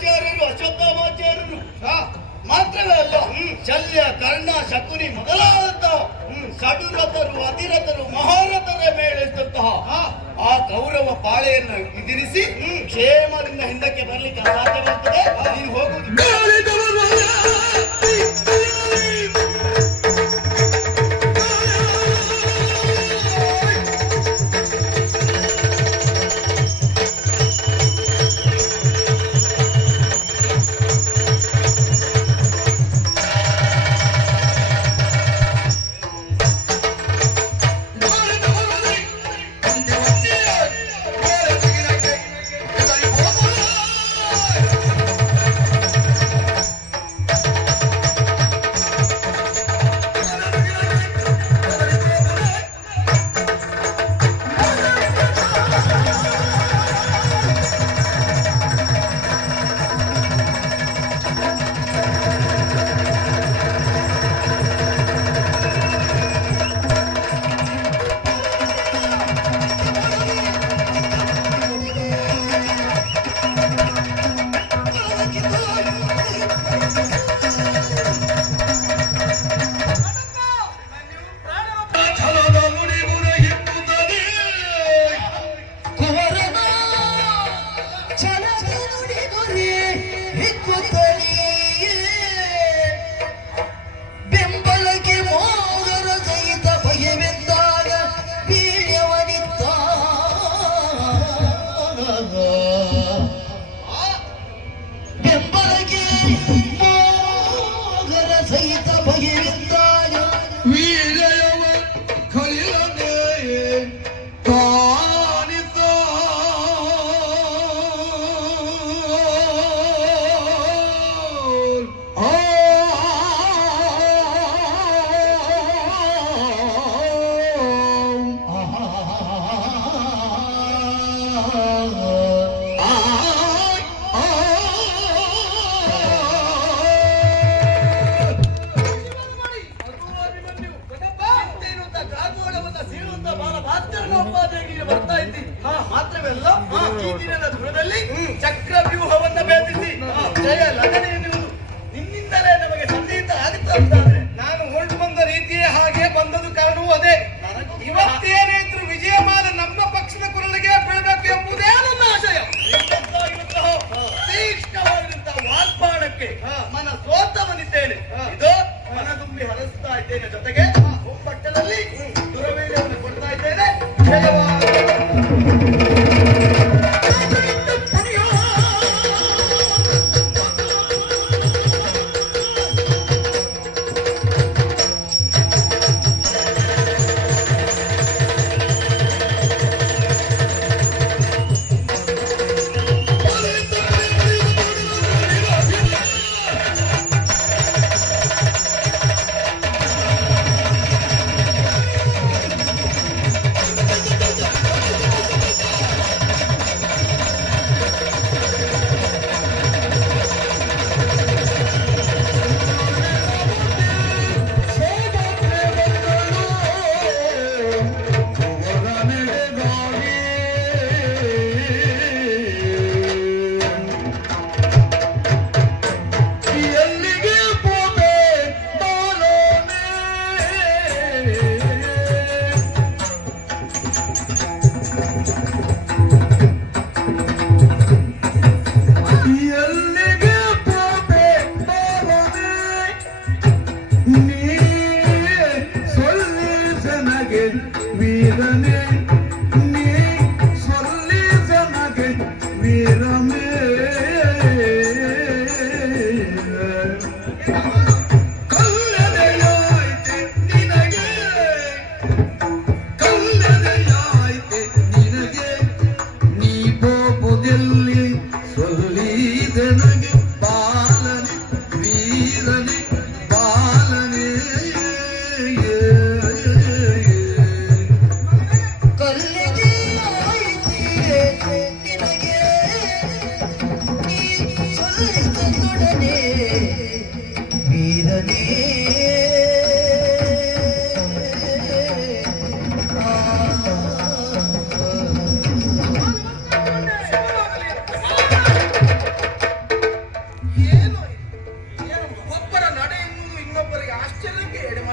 ಕೃಪಾಚಾರ್ಯರು ಅಶ್ವತ್ಥಾಮಾಚಾರ್ಯರು ಮಾತ್ರವೇ ಅಲ್ಲ, ಶಲ್ಯ ಕರ್ಣ ಶಕುನಿ ಮೊದಲಾದಂತಹ ಸಡುರಥರು ಅಧಿರಥರು ಮಹಾರಥರ ಮೇಳಿಸಿದಂತಹ ಆ ಕೌರವ ಪಾಳೆಯನ್ನು ಎದುರಿಸಿ ಕ್ಷೇಮದಿಂದ ಹಿಂದಕ್ಕೆ ಬರ್ಲಿಕ್ಕೆ ಅಸಾಧ್ಯವಾಗ್ತದೆ. ನೀನು ಹೋಗುವುದು ಚಕ್ರವ್ಯೂಹವನ್ನು ಭೇದಿಸಿ ಜಯ ಲಗನೆ ಎನ್ನುವುದು ನಿನ್ನಿಂದಲೇ ನಮಗೆ ಸಂಗೀತ ಆಗುತ್ತಾ ಉಂಟಾದ್ರೆ ನಾನು ಹೊರಟು ಬಂದ ರೀತಿಯೇ ಹಾಗೆ ಬಂದದು ಕಾರಣವೂ ಅದೇ. ಇವತ್ತೇನಿದ್ರು ವಿಜಯಮಾಲ ನಮ್ಮ ಪಕ್ಷದ ಕುರಳಿಗೆ ಬೀಳಬೇಕು ಎಂಬುದೇ ನನ್ನ ಆಶಯ. ತೀಕ್ಷ್ಣವಾಗಿರುವಂತಹ ವಾಗ್ಬಾಣಕ್ಕೆ ಮನ ಸೋತ ಬಂದಿದ್ದೇನೆ. ಇದು ಮನದುಂಬಿ ಹರಸ್ತಾ ಇದ್ದೇನೆ. ಜೊತೆಗೆ ಪಟ್ಟಣದಲ್ಲಿ ದುರವೀರ್ಯವನ್ನು ಕೊಡ್ತಾ ಇದ್ದೇನೆ.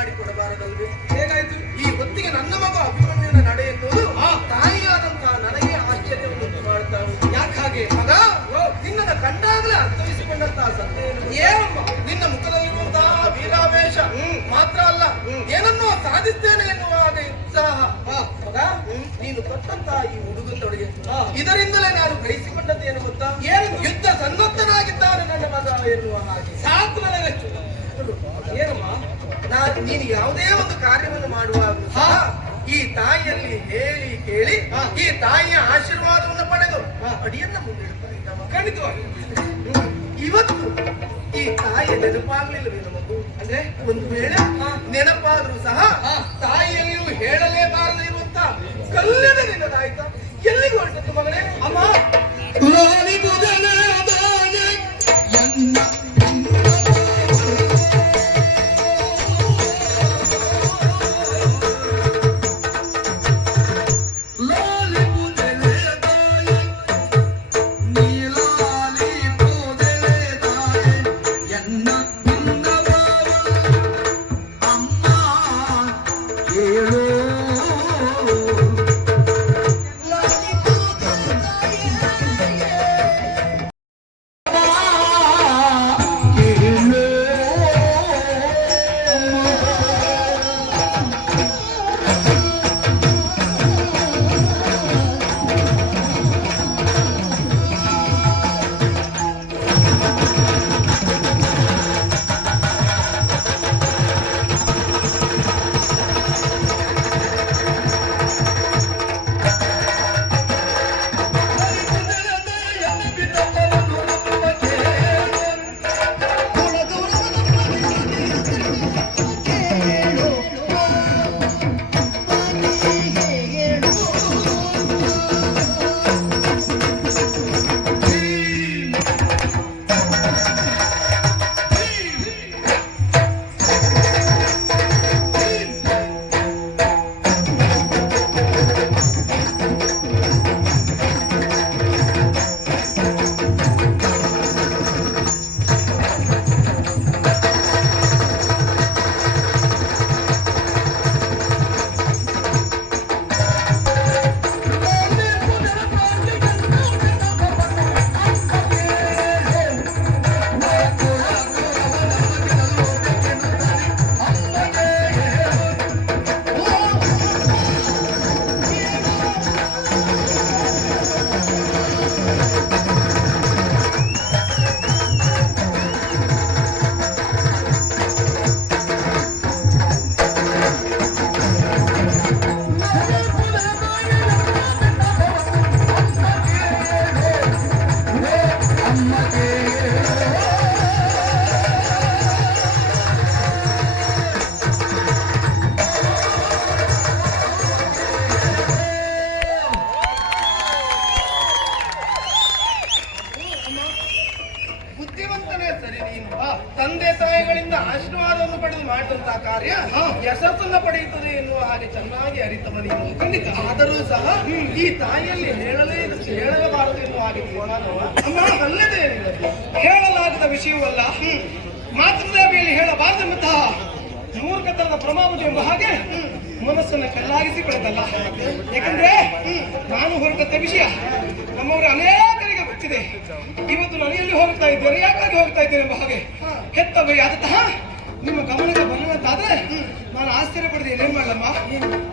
ಮಾಡಿಕೊಡಬಾರದಲ್ವೇ? ಹೇಗಾಯ್ತು? ಈ ಹೊತ್ತಿಗೆ ನನ್ನ ಮಗ ಅಭಿಮನ್ಯುವಿನ ನಡೆ ಎನ್ನುವುದು ತಾಯಿಯಾದಂತಹ ನನಗೆ ಆಶ್ಚರ್ಯವನ್ನು ಮಾಡ್ತಾ ಉಂಟು. ಯಾಕೆ ಹಾಗೆ ಮಗ? ನಿನ್ನನ್ನು ಕಂಡಾಗಲೇ ಅರ್ಥವಿಸಿಕೊಂಡಂತಹ ಸತ್ಯ ಏನಮ್ಮ? ನಿನ್ನ ಮುಖದಲ್ಲಿರುವಂತಹ ವೀರಾವೇಶ ಮಾತ್ರ ಅಲ್ಲ, ಏನನ್ನೋ ಸಾಧಿಸ್ತೇನೆ ಎನ್ನುವ ಹಾಗೆ ಉತ್ಸಾಹ. ಮಗ, ನೀನು ಕೊಟ್ಟಂತಹ ಈ ಹುಡುಗನ ತೊಡೆಗೆ ಇದರಿಂದಲೇ ನಾನು ಗ್ರಹಿಸಿಕೊಂಡದ್ದೇನು ಗೊತ್ತಾ? ಏನು? ಯುದ್ಧ ಸನ್ನದ್ಧನಾಗಿದ್ದಾನೆ ನನ್ನ ಮಗ ಎನ್ನುವ ಹಾಗೆ. ಸಾಕು ನನಗೆ. ಏನಮ್ಮ, ನೀನು ಯಾವುದೇ ಒಂದು ಕಾರ್ಯವನ್ನು ಮಾಡುವಾಗ ಈ ತಾಯಿಯಲ್ಲಿ ಹೇಳಿ ಕೇಳಿ ಈ ತಾಯಿಯ ಆಶೀರ್ವಾದವನ್ನು ಪಡೆದು ಅಡಿಯನ್ನ ಮುಂದಿಡ್ತಾರೆ. ಖಂಡಿತವಾಗಿ ಇವತ್ತು ಈ ತಾಯಿಯ ನೆನಪಾಗ್ಲಿಲ್ಲವೇ ನಮಗೂ? ಅಂದ್ರೆ ಒಂದು ವೇಳೆ ನೆನಪಾದ್ರೂ ಸಹ ತಾಯಿಯಲ್ಲಿಯೂ ಹೇಳಲೇಬಾರದು ಇರುವಂತ ಕಲ್ಲದ ನಿನ್ನದಾಯ್ತಾ? ಎಲ್ಲಿಗೆ ಹೊರಟದ್ದು ಮಗಳೇ? ಅಮ್ಮ ತಂದೆ ತಾಯಿಗಳಿಂದ ಆಶೀರ್ವಾದವನ್ನು ಪಡೆದು ಮಾಡಿದಂತಹ ಕಾರ್ಯ ಯಶಸ್ಸನ್ನು ಪಡೆಯುತ್ತದೆ ಎನ್ನುವ ಹಾಗೆ ಚೆನ್ನಾಗಿ ಅರಿತವ ನೀನು. ಖಂಡಿತ. ಆದರೂ ಸಹ ಈ ತಾಯಿಯಲ್ಲಿ ಹೇಳಲೇಬಾರದು ಎನ್ನುವ ಹಾಗೆ ಅಮ್ಮ ಅಲ್ಲದೆ ಹೇಳಲಾಗದ ವಿಷಯವಲ್ಲ, ಮಾತೃದೇವಿಯಲ್ಲಿ ಹೇಳಬಾರದೆಂಬಂತಹ ಮೂರ್ಖತನದ ಪ್ರಮಾಣ ಎಂಬ ಹಾಗೆ ಮನಸ್ಸನ್ನು ಕಲ್ಲಾಗಿಸಿಕೊಳ್ಳದಲ್ಲ. ಯಾಕಂದ್ರೆ ನಾನು ಹೊರಟಂತ ವಿಷಯ ನಮ್ಮವರು ಅನೇಕರಿಗೆ ಗೊತ್ತಿದೆ. ಇವತ್ತು ನಾನು ಎಲ್ಲಿ ಹೋಗ್ತಾ ಇದ್ದೇನೆ, ಯಾಕಾಗಿ ಹೋಗ್ತಾ ಇದ್ದೇನೆ ಎಂಬ ಹಾಗೆ ಹೆತ್ತ ಬೈ ಆದಂತಹ ನಿಮ್ಮ ಗಮನಕ್ಕೆ ಬರಲಿಲ್ಲಂತಾದ್ರೆ ನಾನು ಆಶ್ಚರ್ಯ ಪಡೆದು ಏನೇನ್ ಮಾಡಲಮ್ಮ.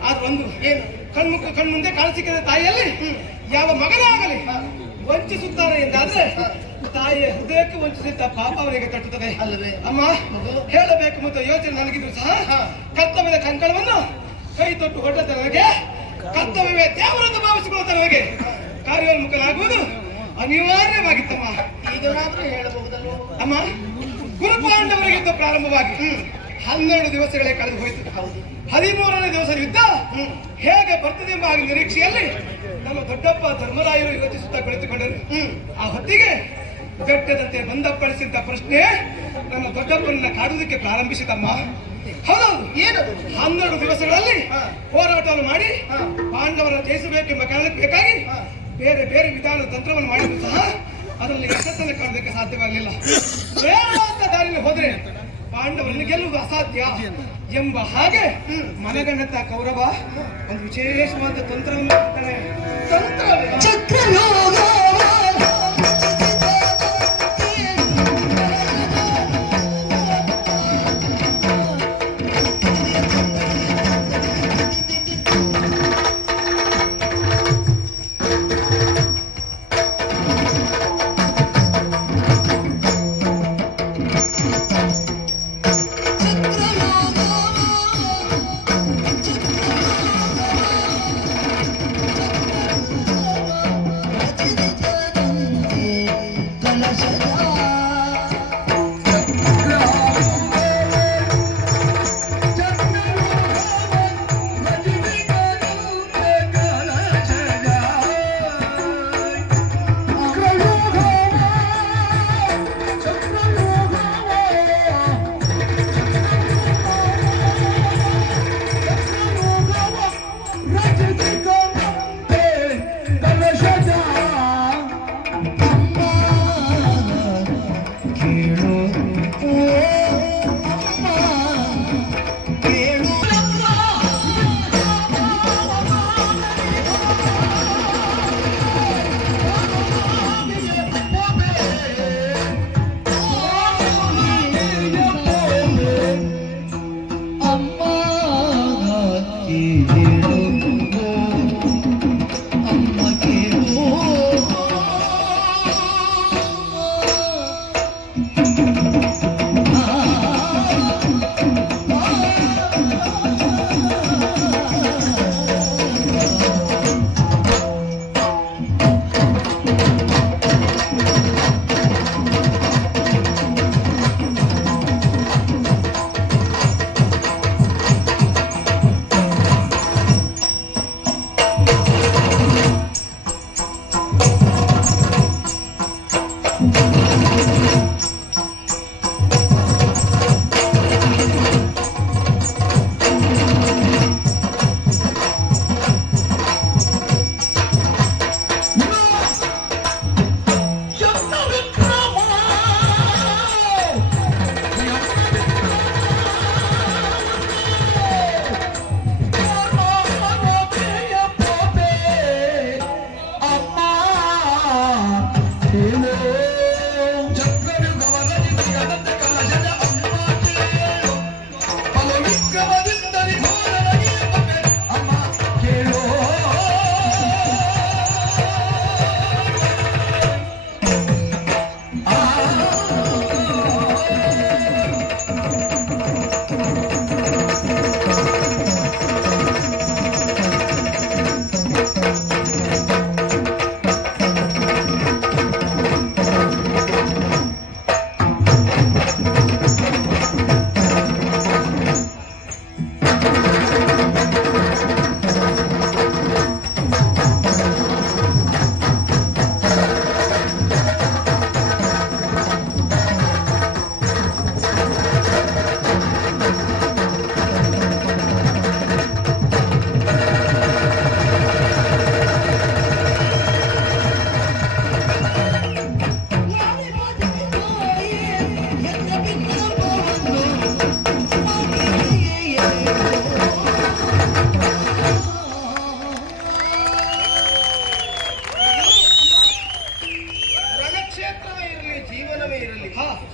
ಆದ್ರೆ ಒಂದು ಏನು ಕಣ್ಮುಂದೆ ಕಾಣಿಸಿದ ತಾಯಿಯಲ್ಲಿ ಯಾವ ಮಗನಾಗಲಿ ವಂಚಿಸುತ್ತಾರೆ ಎಂದಾದ್ರೆ ತಾಯಿಯ ಹೃದಯಕ್ಕೆ ವಂಚಿಸಿದ್ದ ಪಾಪ ಅವರಿಗೆ ತಟ್ಟುತ್ತದೆ ಅಲ್ಲವೇ ಅಮ್ಮ? ಹೇಳಬೇಕು ಮತ್ತು ಯೋಚನೆ ನನಗಿದ್ರು ಸಹ ಕರ್ತವ್ಯದ ಕಂಕಳವನ್ನು ಕೈ ತೊಟ್ಟು ಹೊರಟ ನನಗೆ ಕರ್ತವ್ಯವೇ ದೇವರನ್ನು ಭಾವಿಸಿಕೊಳ್ಳುತ್ತ ನನಗೆ ಕಾರ್ಯೋನ್ಮುಖನಾಗುವುದು ಅನಿವಾರ್ಯವಾಗಿತ್ತಮ್ಮ. ಈಗಲಾದ್ರೂ ಹೇಳಬಹುದಲ್ವ ಅಮ್ಮ? ಗುರುಪಾಂಡವರ ಯುದ್ಧ ಪ್ರಾರಂಭವಾಗಿ 12 ದಿವಸಗಳೇ ಕಳೆದು ಹೋಯಿತು. 13ನೇ ದಿವಸ ಯುದ್ಧ ಹೇಗೆ ಬರ್ತದೆ ಎಂಬ ನಿರೀಕ್ಷೆಯಲ್ಲಿ ನಮ್ಮ ದೊಡ್ಡಪ್ಪ ಧರ್ಮರಾಯರು ಯೋಚಿಸುತ್ತಾ ಕುಳಿತುಕೊಂಡರು. ಆ ಹೊತ್ತಿಗೆ ಗಟ್ಟದಂತೆ ಬಂದಪ್ಪಳಿಸಿದ ಪ್ರಶ್ನೆ ನನ್ನ ದೊಡ್ಡಪ್ಪನನ್ನ ಕಾಡುವುದಕ್ಕೆ ಪ್ರಾರಂಭಿಸಿತಮ್ಮ. ಹೌದೌದು, ಏನದು? 12 ದಿವಸಗಳಲ್ಲಿ ಹೋರಾಟವನ್ನು ಮಾಡಿ ಪಾಂಡವರ ಜಯಿಸಬೇಕೆಂಬ ಕಾರಣಕ್ಕೆ ಬೇಕಾಗಿ ಬೇರೆ ಬೇರೆ ವಿಧಾನ ತಂತ್ರವನ್ನು ಮಾಡಿದ್ರು ಸಹ ಅದರಲ್ಲಿ ಯಶಸ್ಸನ್ನು ಕಾಣೋದಕ್ಕೆ ಸಾಧ್ಯವಾಗಲಿಲ್ಲ. ದಾರಿಯಲ್ಲಿ ಹೋದ್ರೆ ಪಾಂಡವರನ್ನು ಗೆಲ್ಲುವುದು ಅಸಾಧ್ಯ ಎಂಬ ಹಾಗೆ ಮನಗಂಡಂತ ಕೌರವ ಒಂದು ವಿಶೇಷವಾದ ತಂತ್ರವನ್ನು ಚಕ್ರಯೋಗ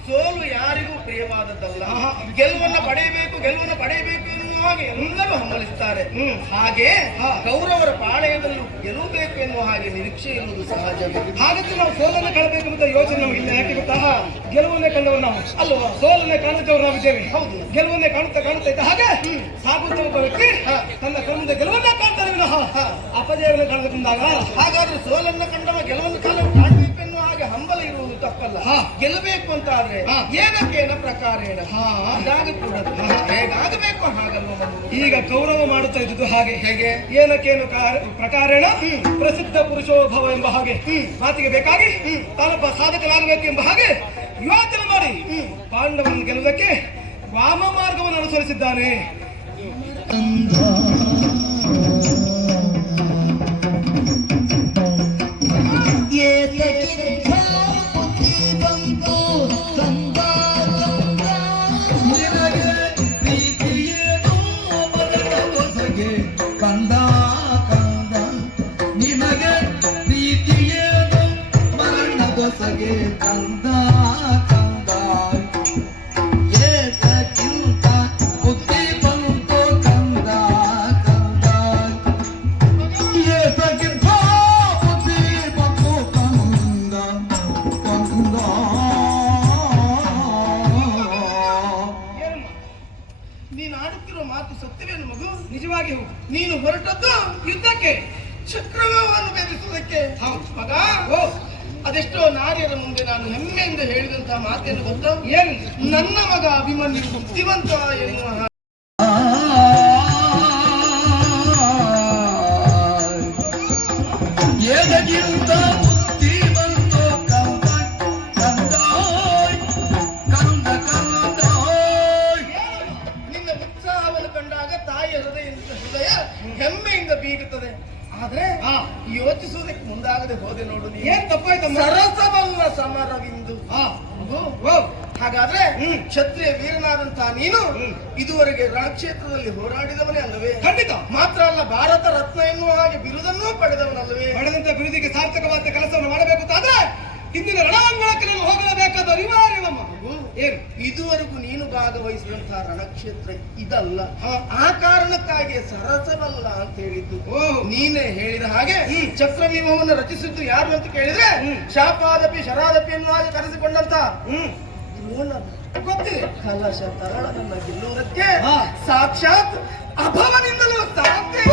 ಸೋಲು ಯಾರಿಗೂ ಪ್ರಿಯವಾದದ್ದಲ್ಲ. ಗೆಲುವನ್ನು ಪಡೆಯಬೇಕು ಎನ್ನುವ ಹಾಗೆ ಎಲ್ಲರೂ ಹಂಬಲಿಸುತ್ತಾರೆ. ಹಾಗೆ ಕೌರವರ ಪಾಳೆಯದಲ್ಲೂ ಗೆಲ್ಲಬೇಕು ಎನ್ನುವ ಹಾಗೆ ನಿರೀಕ್ಷೆ ಇರುವುದು ಸಹಜವೇ. ಹಾಗಂತ ನಾವು ಸೋಲನ್ನು ಕಾಣಬೇಕು ಅಂತ ಯೋಚನೆ ನಮಗಿಲ್ಲ. ಯಾಕೆ ಗೊತ್ತಾ, ಗೆಲುವನ್ನೇ ಕಂಡವರು ನಾವು ಅಲ್ವಾ, ಸೋಲನ್ನೇ ಕಾಣುತ್ತವರು ನಾವಿದ್ದೇವೆ. ಹೌದು, ಗೆಲುವನ್ನೇ ಕಾಣುತ್ತಾ ಇದ್ದ ಹಾಗೆ ಸಾಗುತ್ತ ಒಬ್ಬ ವ್ಯಕ್ತಿ ತನ್ನ ಕಣ್ಣಿಂದ ಗೆಲುವನ್ನ ಕಾಣ್ತಾರೆ ವಿನಃ ಅಪಜಯವನ್ನು ಕಾಣಲು ಬಂದಾಗ, ಹಾಗಾದ್ರೆ ಸೋಲನ್ನ ಕಂಡವ ಗೆಲುವನ್ನು ಕಾಣಬೇಕು ಎನ್ನುವ ಹಾಗೆ ಹಂಬಲ ಇರುವುದು ತಪ್ಪಲ್ಲ. ಗೆಲ್ಲಬೇಕು ಅಂತ ಆದ್ರೆ ಏನಕ್ಕೇನ ಪ್ರಕಾರೇಣ ಇದಾಗಕೂಡದು, ಹೇಗಾಗಬೇಕು ಹಾಗಲ್ವ. ಈಗ ಕೌರವ ಮಾಡುತ್ತಾ ಇದ್ದುದು ಹಾಗೆ. ಹೇಗೆ? ಏನಕ್ಕೇನು ಪ್ರಕಾರೇಣ ಪ್ರಸಿದ್ಧ ಪುರುಷೋಭವ ಎಂಬ ಹಾಗೆ ಮಾತಿಗೆ ಬೇಕಾಗಿ ತಾನೊಬ್ಬ ಸಾಧಕನಾಗಬೇಕು ಎಂಬ ಹಾಗೆ ಯೋಚನೆ ಮಾಡಿ ಪಾಂಡವರನ್ನು ಗೆಲ್ಲುವುದಕ್ಕೆ ವಾಮ ಮಾರ್ಗವನ್ನು ಅನುಸರಿಸಿದ್ದಾನೆ. ನಿಜವಾಗಿ ಹೌದು. ನೀನು ಹೊರಟದ್ದು ಯುದ್ಧಕ್ಕೆ ಚಕ್ರವ್ಯೂಹವನ್ನು ಬೆದರಿಸುವುದಕ್ಕೆ. ಹೌದು. ಮಗ, ಓ ಅದೆಷ್ಟೋ ನಾರಿಯರ ಮುಂದೆ ನಾನು ಹೆಮ್ಮೆಯಿಂದ ಹೇಳಿದಂತಹ ಮಾತೇನು ಗೊತ್ತಾ? ಏನು? ನನ್ನ ಮಗ ಅಭಿಮನ್ಯು ಬುದ್ಧಿವಂತ ಎನ್ನುವ ನಿನ್ನ ಉತ್ಸಾಹವನ್ನು ಕಂಡಾಗ ತಾಯಿಯ ಹೃದಯ ಹೆಮ್ಮೆಯಿಂದ ಬೀಗುತ್ತದೆ. ಆದ್ರೆ ಯೋಚಿಸುವುದಕ್ಕೆ ಮುಂದಾಗದೆ ಹೋದೆ ನೋಡು. ಏನ್ ತಪ್ಪಾಯ್ತಮ್ಮ? ಸರಸವಲ್ಲ ಸಮರವಿಂದು. ಹಾಗಾದ್ರೆ ಕ್ಷತ್ರಿಯ ವೀರನಾದಂತಹ ನೀನು ಇದುವರೆಗೆ ರಣಕ್ಷೇತ್ರದಲ್ಲಿ ಹೋರಾಡಿದವನೇ ಅಲ್ಲವೇ? ಖಂಡಿತ. ಮಾತ್ರ ಅಲ್ಲ, ಭಾರತ ರತ್ನ ಎನ್ನುವ ಹಾಗೆ ಬಿರುದನ್ನೂ ಪಡೆದವನಲ್ಲವೇ? ಪಡೆದಂತ ಬಿರುದಿಗೆ ಸಾರ್ಥಕವಾದ ಕೆಲಸವನ್ನು ಮಾಡಬೇಕಾದ್ರೆ ಇಂದಿನ ರಣಾಂಗಣಕ್ಕೆ ನಾನು ಹೋಗಲೇಬೇಕಾದ ಅನಿವಾರ್ಯವಮ್ಮ. ಏನು? ಇದುವರೆಗೂ ನೀನು ಭಾಗವಹಿಸಿದಂತಹ ರಣಕ್ಷೇತ್ರ ಇದಲ್ಲ. ಆ ಕಾರಣಕ್ಕಾಗಿ ಸರಸವಲ್ಲ ಅಂತ ಹೇಳಿದ್ದು. ನೀನೇ ಹೇಳಿದ ಹಾಗೆ ಚಕ್ರವ್ಯೂಹವನ್ನು ರಚಿಸಿದ್ದು ಯಾರು ಅಂತ ಕೇಳಿದ್ರೆ ಶಾಪಾದಪಿ ಶರಾದಪಿ ಎನ್ನುವ ಹಾಗೆ ಕರೆಸಿಕೊಂಡಂತ ಗೊತ್ತಿದೆ. ಕಲಶ ತರಳನನ್ನ ಗೆಲ್ಲುವುದಕ್ಕೆ ಸಾಕ್ಷಾತ್ ಅಭವನಿಂದಲೂ ಸಾಧ್ಯ.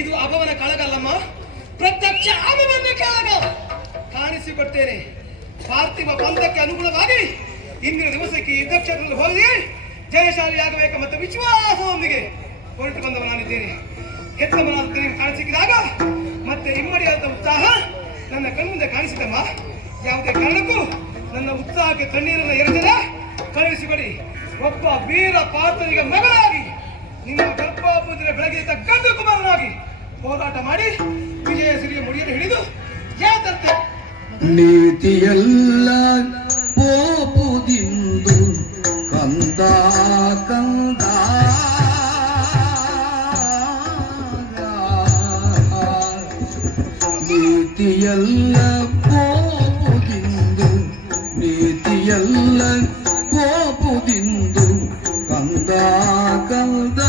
ಇದು ಅಭವನ ಕಳಗಲ್ಲಮ್ಮ, ಪ್ರತ್ಯಕ್ಷ ಅಭವನ ಕಳಗ. ಕಾಣಿಸಿಕೊಡ್ತೇನೆ. ಪಾರ್ಥಿವ ಪಂಥಕ್ಕೆ ಅನುಗುಣವಾಗಿ ಇಂದಿನ ದಿವಸಕ್ಕೆ ಯುದ್ಧ ಕ್ಷೇತ್ರದಲ್ಲಿ ಹೋಗಿ ಜಯಶಾಲಿಯಾಗಬೇಕು ಮತ್ತು ವಿಶ್ವಾಸದೊಂದಿಗೆ ಹೊರಟು ಬಂದವ ನಾನಿದ್ದೇನೆ. ಹೆತ್ತಮನಾದ ಕಾಣಿಸಿಕ್ಕಿದಾಗ ಮತ್ತೆ ಇಮ್ಮಡಿಯಾದ ಉತ್ಸಾಹ ನನ್ನ ಕಣ್ಣಿಂದ ಕಾಣಿಸಿದಮ್ಮ. ಯಾವುದೇ ಕಾರಣಕ್ಕೂ ನನ್ನ ಉತ್ಸಾಹಕ್ಕೆ ಕಣ್ಣೀರನ್ನು ಎರಚದೆ ಕಳುಹಿಸಿಕೊಡಿ. ಒಬ್ಬ ವೀರ ಪಾರ್ಥನಿಗೆ ಮಗನಾಗಿ ನಿಮ್ಮ ಗರ್ಭಾಪುತ್ರ ಬೆಳಗ್ಗೆ ಗಂಡು ಕುಮಾರನಾಗಿ ಹೋರಾಟ ಮಾಡಿ ವಿಜಯ ಸಿರಿಯ ಮುಡಿಯನ್ನು ಹಿಡಿದು ಯಾತಂತೆ ನೀತಿಯಲ್ಲ ಪೋಪುದಿಂದು ಕಂದ ಕಂದ ನೀತಿಯಲ್ಲ ಪೋಪುದಿಂದು ನೀತಿಯಲ್ಲ ಪೋಪುದಿಂದು ಕಂದ ಕಂದ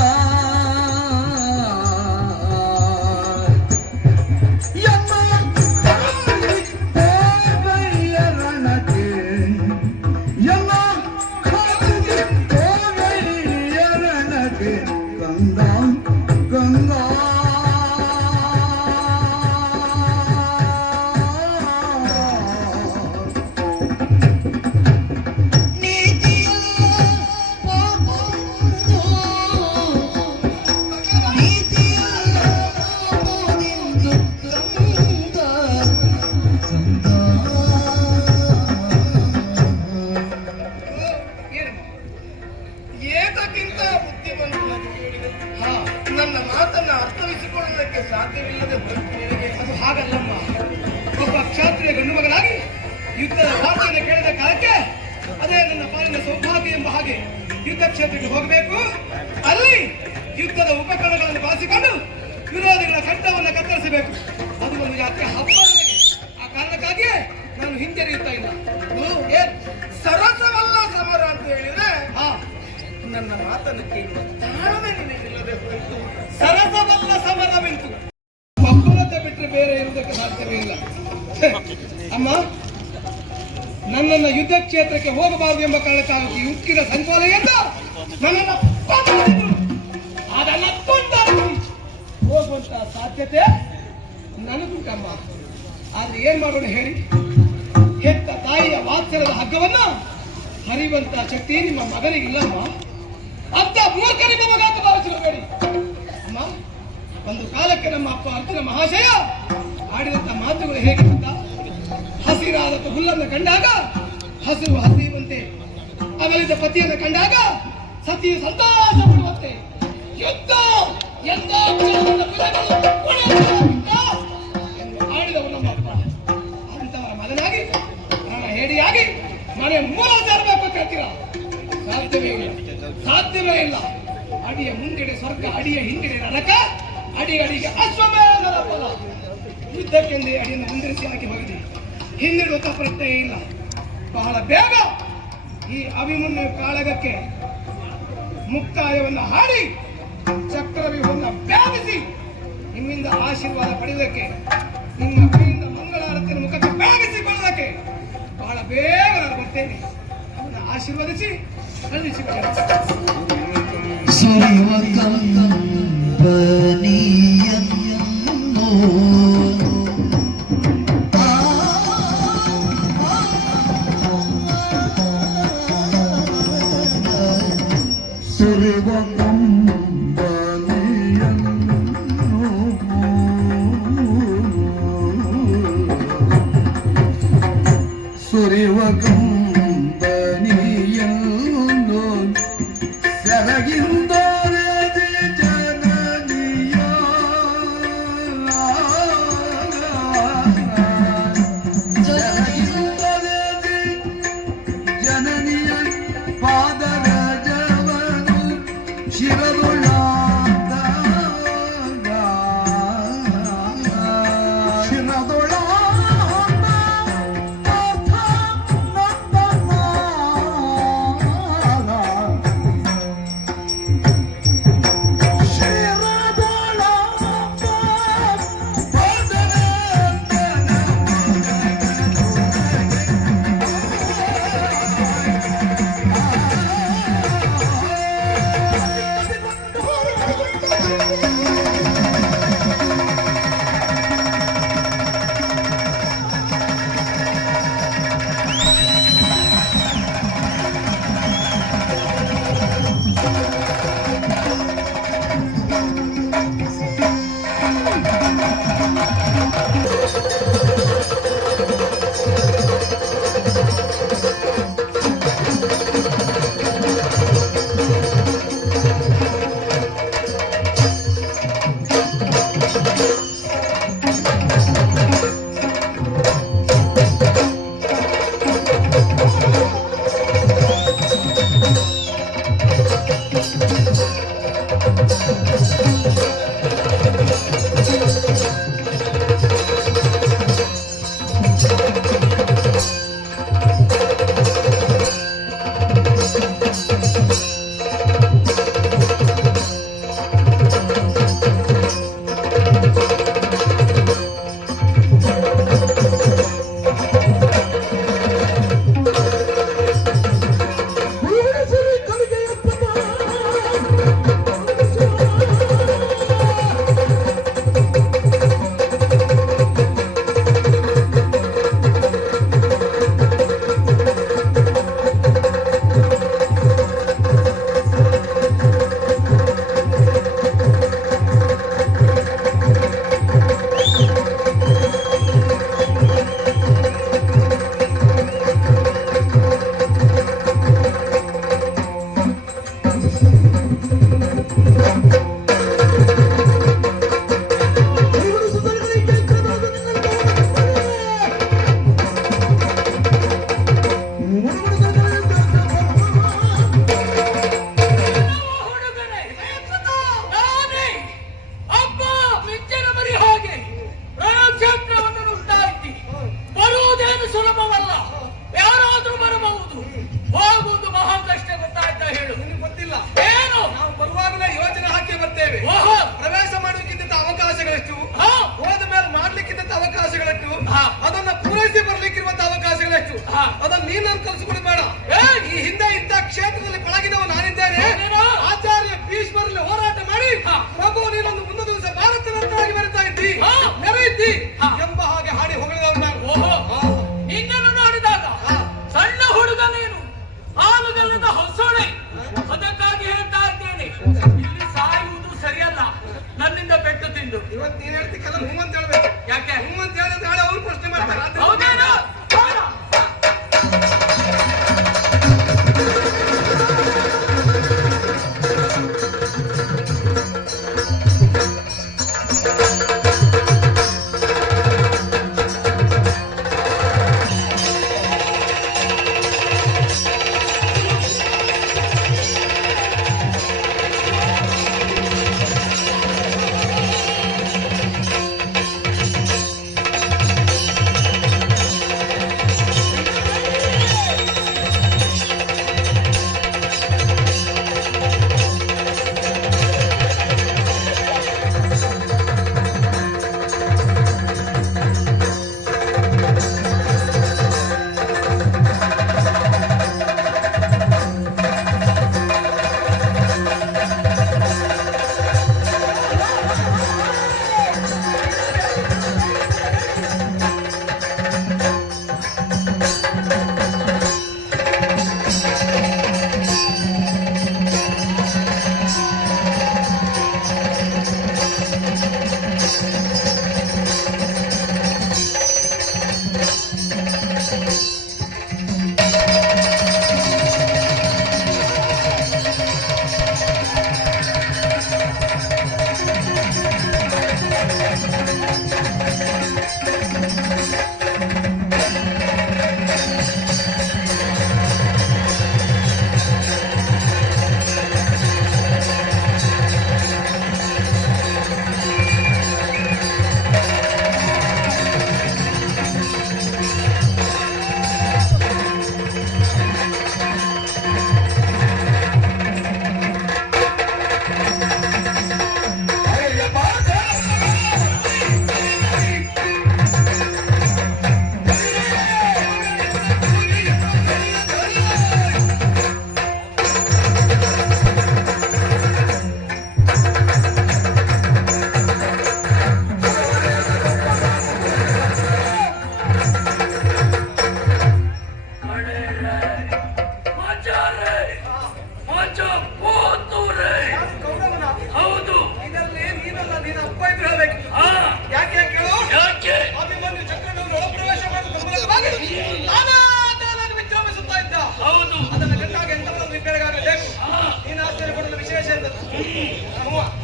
ನನ್ನ ಮಾತನ್ನ ಅರ್ಥವಿಸಿಕೊಳ್ಳುವುದಕ್ಕೆ ಸಾಧ್ಯವಿಲ್ಲದೆ ನಿನಗೆ. ಅದು ಹಾಗಲ್ಲಮ್ಮ. ಒಬ್ಬ ಕ್ಷಾತ್ರಿಯ ಗಂಡು ಮಗನಾಗಿ ಯುದ್ಧದ ವಾರ್ತೆಯನ್ನು ಕೇಳಿದ ಕಾಲಕ್ಕೆ ಅದೇ ನನ್ನ ಪಾಲಿನ ಸೌಭಾಗ್ಯ ಎಂಬ ಹಾಗೆ ಯುದ್ಧ ಕ್ಷೇತ್ರಕ್ಕೆ ಹೋಗಬೇಕು. ಅಲ್ಲಿ ಯುದ್ಧದ ಉಪಕರಣಗಳನ್ನು ಬಳಸಿಕೊಂಡು ವಿರೋಧಿಗಳ ಕಂಠವನ್ನು ಕತ್ತರಿಸಬೇಕು. ಅದು ಒಂದು ಜಾತ್ರೆ ಹಬ್ಬ. ಆ ಕಾರಣಕ್ಕಾಗಿಯೇ ನಾನು ಹಿಂಜರಿಯುತ್ತಾ ಇಲ್ಲ. ಸರಸವಲ್ಲ ಸಮರ ಅಂತ ಹೇಳಿದ್ರೆ ನನ್ನ ಮಾತನ್ನು ಕೇಳುವ ತಾಳ್ಮೆ ನಿನಗಿಲ್ಲದೆ ಹೋಯಿತು. ಸರಸವಲ್ಲ ಸಮರವೆಂತು ಒಬ್ಬನತೆ ಬಿಟ್ಟರೆ ಬೇರೆ ಇರುವುದಕ್ಕೆ ಸಾಧ್ಯವೇ ಇಲ್ಲ. ಅಮ್ಮ, ನನ್ನನ್ನು ಯುದ್ಧ ಕ್ಷೇತ್ರಕ್ಕೆ ಹೋಗಬಾರದು ಎಂಬ ಕಾರಣಕ್ಕಾಗಿ ಉಕ್ಕಿನ ಸಂಕೋಲೆಯಿಂದ ನನ್ನನ್ನು ಅದನ್ನ ಹೋಗುವಂತ ಸಾಧ್ಯತೆ ನನಗುಂಟಮ್ಮ. ಆದ್ರೆ ಏನ್ ಮಾಡೋಣ ಹೇಳಿ? ಹೆತ್ತ ತಾಯಿಯ ವಾತ್ಸಲ್ಯದ ಹಗ್ಗವನ್ನ ಹರಿಯುವಂತ ಶಕ್ತಿ ನಿಮ್ಮ ಮಗನಿಗಿಲ್ಲಮ್ಮ. ಅಂತ ಮೂರ್ಖ ನಿಮ್ಮ ಮಗ ಅಂತ ಭಾವಿಸಬೇಡಿ ಅಮ್ಮ. ಒಂದು ಕಾಲಕ್ಕೆ ನಮ್ಮ ಅಪ್ಪ ಅರ್ಜುನ ಮಹಾಶಯ ಆಡಿದಂತ ಮಾತುಗಳು ಹೇಗೆ ಅಂತ, ಹಸಿರಾದ ಹುಲ್ಲನ್ನು ಕಂಡಾಗ ಹಸಿರು ಹಸಿಯುವಂತೆ, ಅಗಲಿದ ಪತಿಯನ್ನು ಕಂಡಾಗ ಸತಿಯು ಸಂತೋಷ ಪಡುವಂತೆ, ಯುದ್ಧ ಎಂದು ಆಡಿದವರು ನಮ್ಮ ಅಪ್ಪ. ಅಂತವರ ಮಗನಾಗಿ ಪ್ರಾಣ ಹೇಡಿಯಾಗಿ ಮನೆ ಮೂಲ ಸೇರಬೇಕು ಸಾಧ್ಯವೇ ಇಲ್ಲ. ಅಡಿಯ ಮುಂದೆಡೆ ಸ್ವರ್ಗ, ಅಡಿಯ ಹಿಂದೆಡೆ ನರಕ, ಅಡಿಗೆ ಅಶ್ವಮೇಧದ ಫಲ. ಯುದ್ಧಕ್ಕೆಂದೇ ಅಡಿಯನ್ನು ಮುಂದಿರಿಸಿ ಹಾಕಿ ಹೋಗಿದೆ. ಹಿಂದಿಡುವ ಪ್ರಶ್ನೆ ಇಲ್ಲ. ಬಹಳ ಬೇಗ ಈ ಅಭಿಮನ್ಯು ಕಾಳಗಕ್ಕೆ ಮುಕ್ತಾಯವನ್ನು ಹಾಡಿ ಚಕ್ರವ್ಯೂಹವನ್ನು ಬ್ಯಾಪಿಸಿ ನಿಮ್ಮಿಂದ ಆಶೀರ್ವಾದ ಪಡೆಯುವುದಕ್ಕೆ, ನಿಮ್ಮ ಕೈಯಿಂದ ಮಂಗಳಾರತಿಯನ್ನು ಮುಖಕ್ಕೆ ಬ್ಯಾಗಿಸಿಕೊಳ್ಳುವುದಕ್ಕೆ ಬಹಳ ಬೇಗ ನಾನು ಬರ್ತೇನೆ. ಅವನ್ನ ಆಶೀರ್ವದಿಸಿ ಕಳುಹಿಸಿಕೊಳ್ಳಿ. ಸುರಿವಗಂಬನಿಯನ್ನು ಸೆರಗಿಂದೊರೆದೆ ಜನನಿಯ ಸೆರಗಿಂದೊರೆದೆ ಜನನಿಯ ಪಾದರಜವನು ಶಿರದೊಳಾದ ಶಿರದೊಳ ಅದನ್ನ ನೀನು ಕಲ್ಸಿಕೊಡಿ ಬೇಡ. ಈ ಹಿಂದೆ ಇಂಥ ಕ್ಷೇತ್ರದಲ್ಲಿ ಪಳಗಿದವ ನಾನಿದ್ದೇನೆ. ಆಚಾರ್ಯ ಭೀಷ್ಮರಲ್ಲಿ ಹೋರಾಟ ಮಾಡಿ ಮಗು ನೀನೊಂದು ಮುಂದೆ ದಿವಸ ಭಾರತ ರತ್ನವಾಗಿ ಮೆರೆತಾ ಇದ್ದಿ, ಮೆರೆಯಿದ್ದಿ ಎಂಬ ಹಾಗೆ ಹಾಡಿ ಹೊಗಳಿದವರು ನಾನು. ನಿನ್ನನ್ನು ನೋಡಿದಾಗ ಸಣ್ಣ ಹುಡುಗ ನೀನು, ಹಾಲುಗಲ್ಲದ ಹೊಸೊಳೆ. ಅದಕ್ಕಾಗಿ ಹೇಳ್ತಾ ಇದ್ದೇನೆ, ಇಲ್ಲಿ ಸಾಯುವುದು ಸರಿಯಲ್ಲ, ನನ್ನಿಂದ ಪೆಟ್ಟು ತಿಂದು. ಇವತ್ತು ನೀನ್ ಹೇಳ್ತಿಕ್ಕಲ್ಲ ಹೂಮಂತ ಹೇಳ್ಬೇಕು. ಯಾಕೆ ಹೂಮಂತ ಹೇಳಿದ್ರೆ ನಾಳೆ ಅವ್ರು ಪ್ರಶ್ನೆ ಮಾಡ್ತಾರೆ. ಹೌದೇನೋ?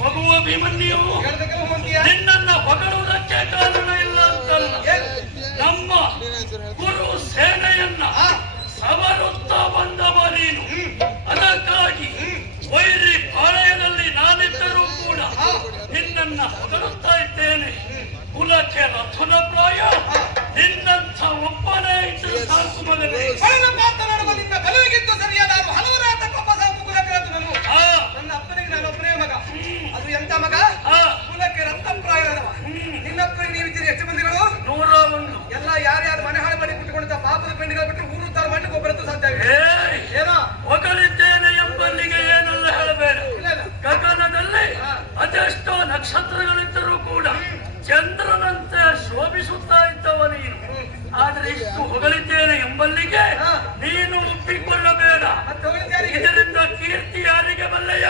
ಮಗುವ ಭೀಮನ್ಯು ನಿನ್ನನ್ನ ಹೊಗಳುವುದಕ್ಕೆ ಕಾರಣ ಇಲ್ಲ ಅಂತಲ್ಲ. ನಮ್ಮ ಕುರು ಸೇನೆಯನ್ನ ಸವರುತ್ತಾ ಬಂದವ ನೀನು. ಅದಕ್ಕಾಗಿ ವೈರಿ ಪಾಳೆಯದಲ್ಲಿ ನಾನಿದ್ದರೂ ಕೂಡ ನಿನ್ನನ್ನ ಹೊಗಳುತ್ತಾ ಇದ್ದೇನೆ. ಕುಲಕ್ಕೆ ರಥುನ ಪ್ರಾಯ ನಿನ್ನಂಥ ಒಬ್ಬನೇ ಇದ್ದರೂ ಸಾಕು ಮಗನೇ. ಮಾತನಾಡುವ ನಿನ್ನ ಬಲವಿಗಿಂತ ಸರಿಯ ನಾನು ಹಲವರಾದ ಕೊಪ್ಪ ಸಾಕು ಕುಲಕ್ಕೆ ರತ್ನನು. ನನ್ನ ಅಪ್ಪನಿಗೆ ನಾನು ಒಬ್ಬನೇ ಮಗ. ಅದು ಎಂತ ಮಗ? ಕುಲಕ್ಕೆ ರತ್ನಪ್ರಾಯದವ. ನಿನ್ನ ಅಪ್ಪನಿಗೆ ನೀವಿದ್ದೀರಿ ಎಷ್ಟು ಮಂದಿಗಳು? 101. ಎಲ್ಲ ಯಾರ್ಯಾರು ಮನೆ ಹಾಳು ಮಾಡಿ ಬಿಟ್ಟುಕೊಂಡಿದ್ದ ಪಾಪದ ಪೆಂಡಿಗಳು ಬಿಟ್ಟು ಊರು ತರ ಮಣ್ಣಿಗೆ ಒಬ್ಬರದ್ದು ಸಾಧ್ಯ. ಏನೋ ಹೊಗಳಿದ್ದೇನೆ ಎಂಬಲ್ಲಿಗೆ ಏನೆಲ್ಲ ಹೇಳಬೇಡ. ಗಗನದಲ್ಲಿ ಅದೆಷ್ಟೋ ನಕ್ಷತ್ರಗಳಿದ್ದರೂ ಕೂಡ ಚಂದ್ರನಂತೆ ಶೋಭಿಸುತ್ತಾ ಇದ್ದವ ನೀನು. ಆದ್ರೆ ಇಷ್ಟು ಹೊಗಳಿದ್ದೇನೆ ಎಂಬಲ್ಲಿಗೆ ನೀನು ಒಪ್ಪಿಕೊಳ್ಳಬೇಡ. ಇದರಿಂದ ಕೀರ್ತಿ ಯಾರಿಗೆ ಬಲ್ಲೆಯ?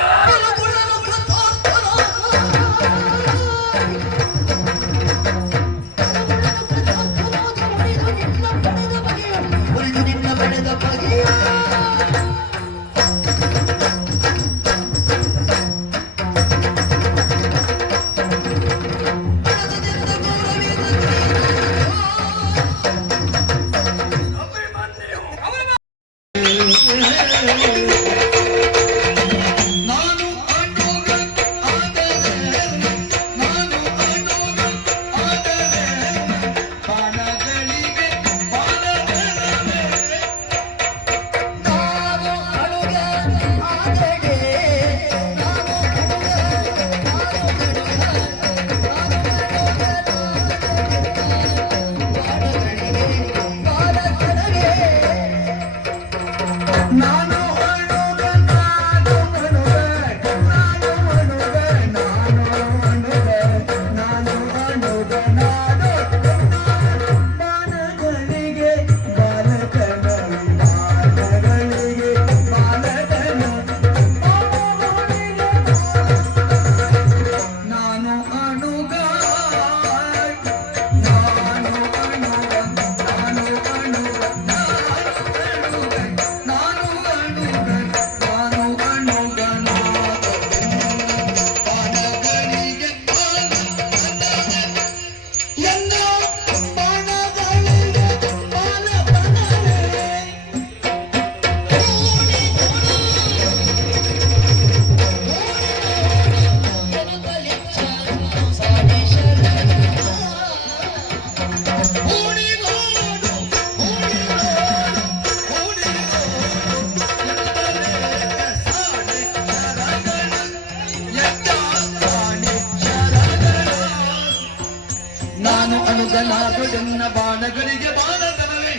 ಅನುಜನಾಗಡೆನ್ನ ಬಾಣಗಳಿಗೆ ಬಾಣದನವೇ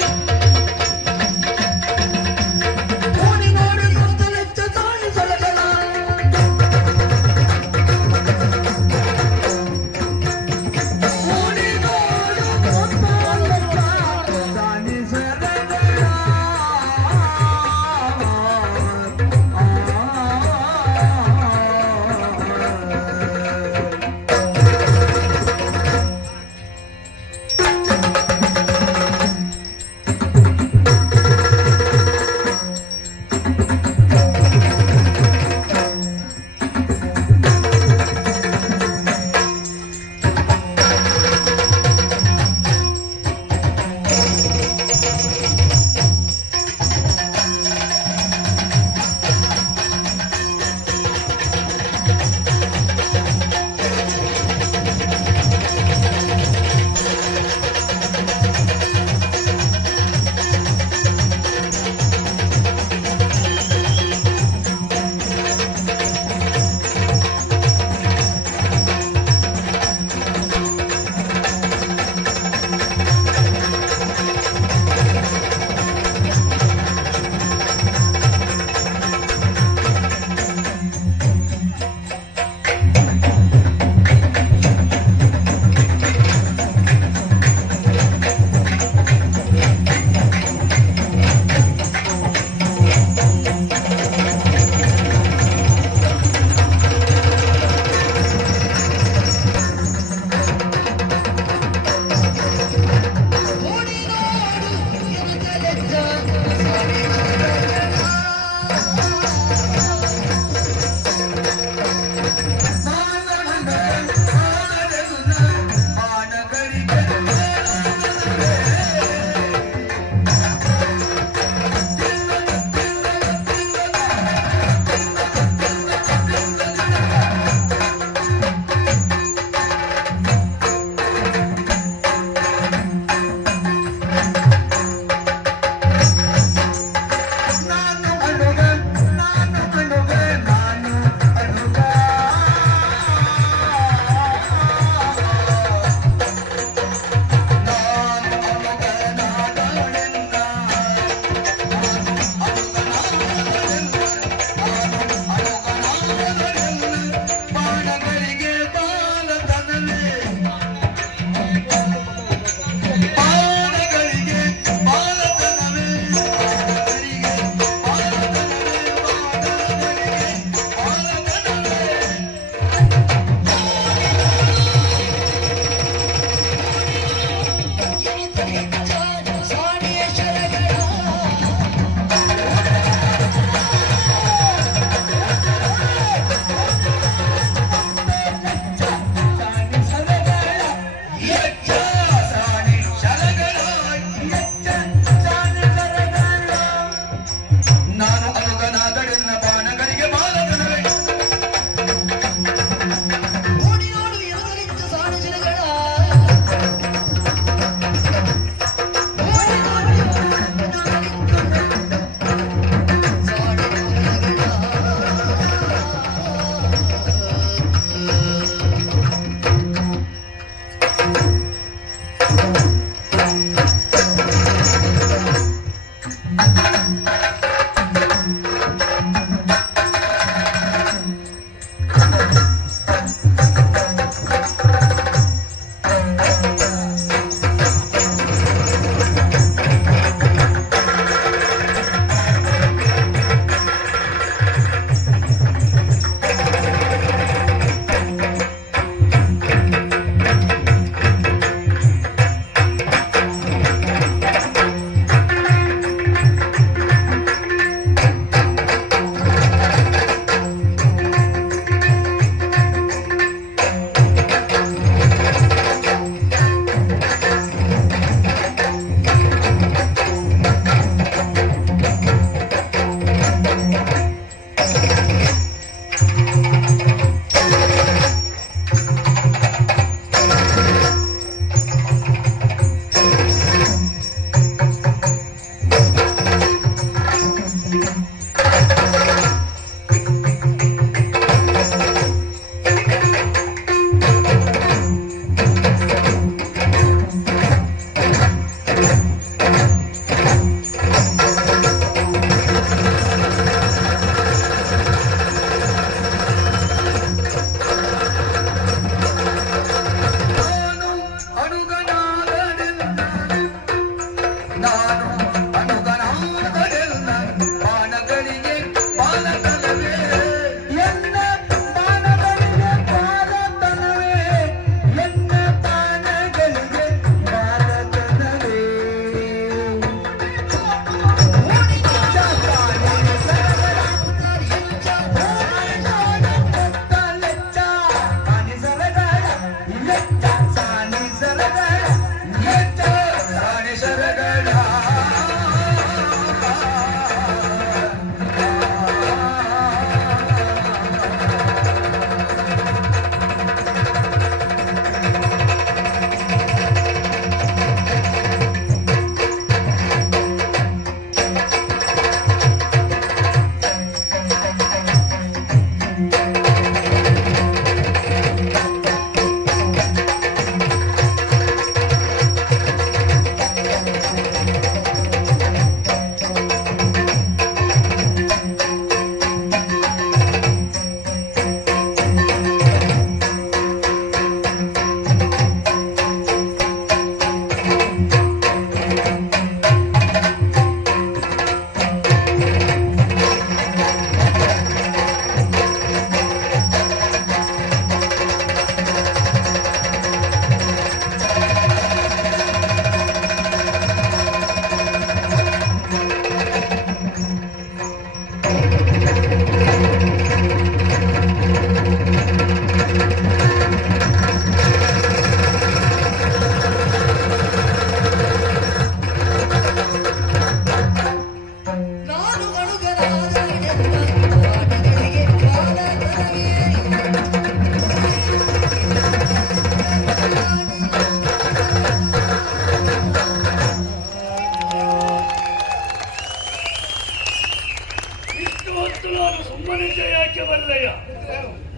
ಇಷ್ಟು ಹೊತ್ತು ನಾನು ಸುಮ್ಮನಿದ್ದೆ ಯಾಕೆ ಬರಲಯ್ಯ?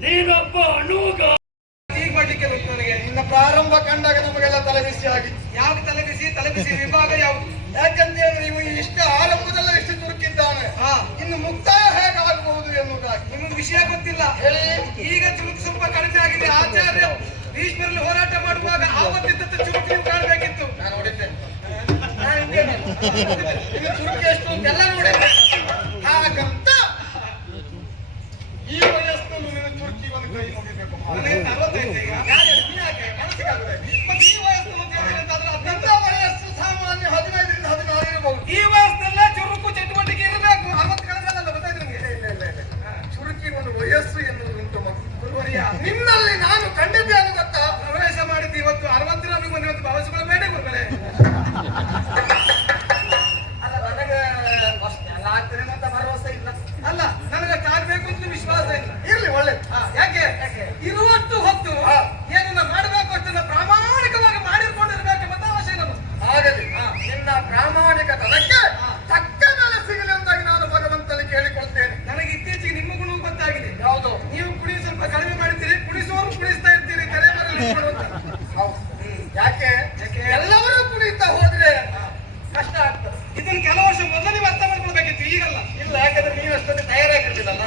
ನೀನೊಬ್ಬ ಅಣುಗ. ಈಗ ಮಾಡ್ಲಿಕ್ಕೆ ಗೊತ್ತು ನನಗೆ. ಇನ್ನ ಪ್ರಾರಂಭ ಕಂಡಾಗ ನಮಗೆಲ್ಲ ತಲೆಬಿಸಿ ಆಗಿತ್ತು. ಯಾವ್ದು ತಲೆಬಿಸಿ ವಿಭಾಗ ಯಾವುದು? ಯಾಕಂತ ಹೇಳಿದ್ರೆ ನೀವು ಇಷ್ಟ ಆರಂಭದಲ್ಲ ಇಷ್ಟು ಚುರುಕಿದ್ದಾನೆ, ಇನ್ನು ಮುಕ್ತಾಯ ಹೇಗಾಗಬಹುದು ಎನ್ನುವುದಾಗಿ ನಿಮಗೆ ವಿಷಯ ಗೊತ್ತಿಲ್ಲ. ಹೇಳಿ. ಈಗ ಚುರುಕು ಸ್ವಲ್ಪ ಕಡಿಮೆ ಆಗಿದೆ. ಆಚಾರ್ಯ ಭೀಷ್ಮರಲ್ಲಿ ಹೋರಾಟ ಮಾಡುವಾಗ ಆವತ್ತಿದ್ದ ಚುರುಕು ನೀವು ಕಾಣಬೇಕಿತ್ತು. ನಾನು ನೋಡಿದ್ದೇನೆ. ಚುರುಕು ಎಷ್ಟು ಅಂತೆಲ್ಲ ನೋಡಿದ್ದೆ. ಹಾಗಂತ ಈ ವಯಸ್ಸನ್ನು ನೀನು ಚುರುಕಿ ಒಂದು ಕೈ ಮುಗಿಬೇಕು. ನನಗೆ 45 ಈಗ. ಯಾಕೆ ಮನಸ್ಸಿಗಾಗುತ್ತೆ. ಮತ್ತೆ ಈ ವಯಸ್ಸು ಅಂತ ಹೇಳಿದ್ರೆ ಅತ್ಯಂತ ವಯಸ್ಸು ಸಾಮಾನ್ಯ 15ರಿಂದ 16 ಇರಬಹುದು. ಈ ವಯಸ್ಸಲ್ಲೇ ಚುರುಕು ಚಟುವಟಿಕೆ ಇರಬೇಕು. 60 ಕಳೆದಲ್ಲ ಗೊತ್ತಾಯ್ತು ನಿಮಗೆ? ಇಲ್ಲ. ಚುರುಕಿನ ಒಂದು ವಯಸ್ಸು ಎನ್ನುವುದು ಉಂಟು ಗುರುವರಿಯ. ನಿನ್ನಲ್ಲಿ ನಾನು ಕಂಡಿದ್ದೇನೆ ಗೊತ್ತಾ? ಪ್ರವೇಶ ಮಾಡಿದ್ದು ಇವತ್ತು 60 ನಮಗೆ ಒಂದು ಇವತ್ತು ಭಾವಿಸಿಕೊಳ್ಳಬೇಡ ಗುರುಗಳೇ. ಅಲ್ಲ ನನಗೆ ಎಲ್ಲ ಆಗ್ತದೆ ಅಂತ ಭರವಸೆ ಇಲ್ಲ. ಅಲ್ಲ ನನಗೆ ಆಗ್ಬೇಕು ಅಂತ ವಿಶ್ವಾಸ ಇಲ್ಲ. ಇರ್ಲಿ ಒಳ್ಳೇದು. ಯಾಕೆ ಇರುವಷ್ಟು ಹೊತ್ತು ಏನನ್ನ ಮಾಡಬೇಕು ಅಷ್ಟನ್ನ ಪ್ರಾಮಾಣಿಕವಾಗಿ ಮಾಡಿರ್ಕೊಂಡಿರ್ಬೇಕೆಂಬ ಆಶಯ ನಮ್ಮದು. ಆಗಲಿ. ನಿನ್ನ ಪ್ರಾಮಾಣಿಕತನಕ್ಕೆ ತಕ್ಕ ಬೆಲೆ ಸಿಗಲಿ ಅಂತಾಗಿ ನಾನು ಭಗವಂತನಿಗೆ ಕೇಳಿಕೊಳ್ತೇನೆ. ನನಗೆ ಇತ್ತೀಚೆಗೆ ನಿಮ್ಮ ಗುಣವು ಗೊತ್ತಾಗಿದೆ. ಯಾವುದು? ನೀವು ಕುಡಿ ಸ್ವಲ್ಪ ಕಡಿಮೆ ಮಾಡಿದ್ದೀರಿ, ಕುಡಿಸುವವರು ಕುಡಿಸ್ತಾ ಇರ್ತೀರಿ, ಕರೆ ಬರಲಿ. ಯಾಕೆ ಎಲ್ಲರೂ ಕುಡಿತಾ ಹೋದ್ರೆ ಕಷ್ಟ ಆಗ್ತದೆ. ಇದನ್ನು ಕೆಲವು ವರ್ಷ ಮೊದಲು ನೀವು ಅರ್ಥ ಮಾಡ್ಕೊಳ್ಬೇಕಿತ್ತು, ಈಗಲ್ಲ. ಇಲ್ಲ, ಯಾಕಂದ್ರೆ ನೀವು ಅಷ್ಟೊಂದು ತಯಾರಾಗಿರ್ಲಿಲ್ಲಲ್ಲ.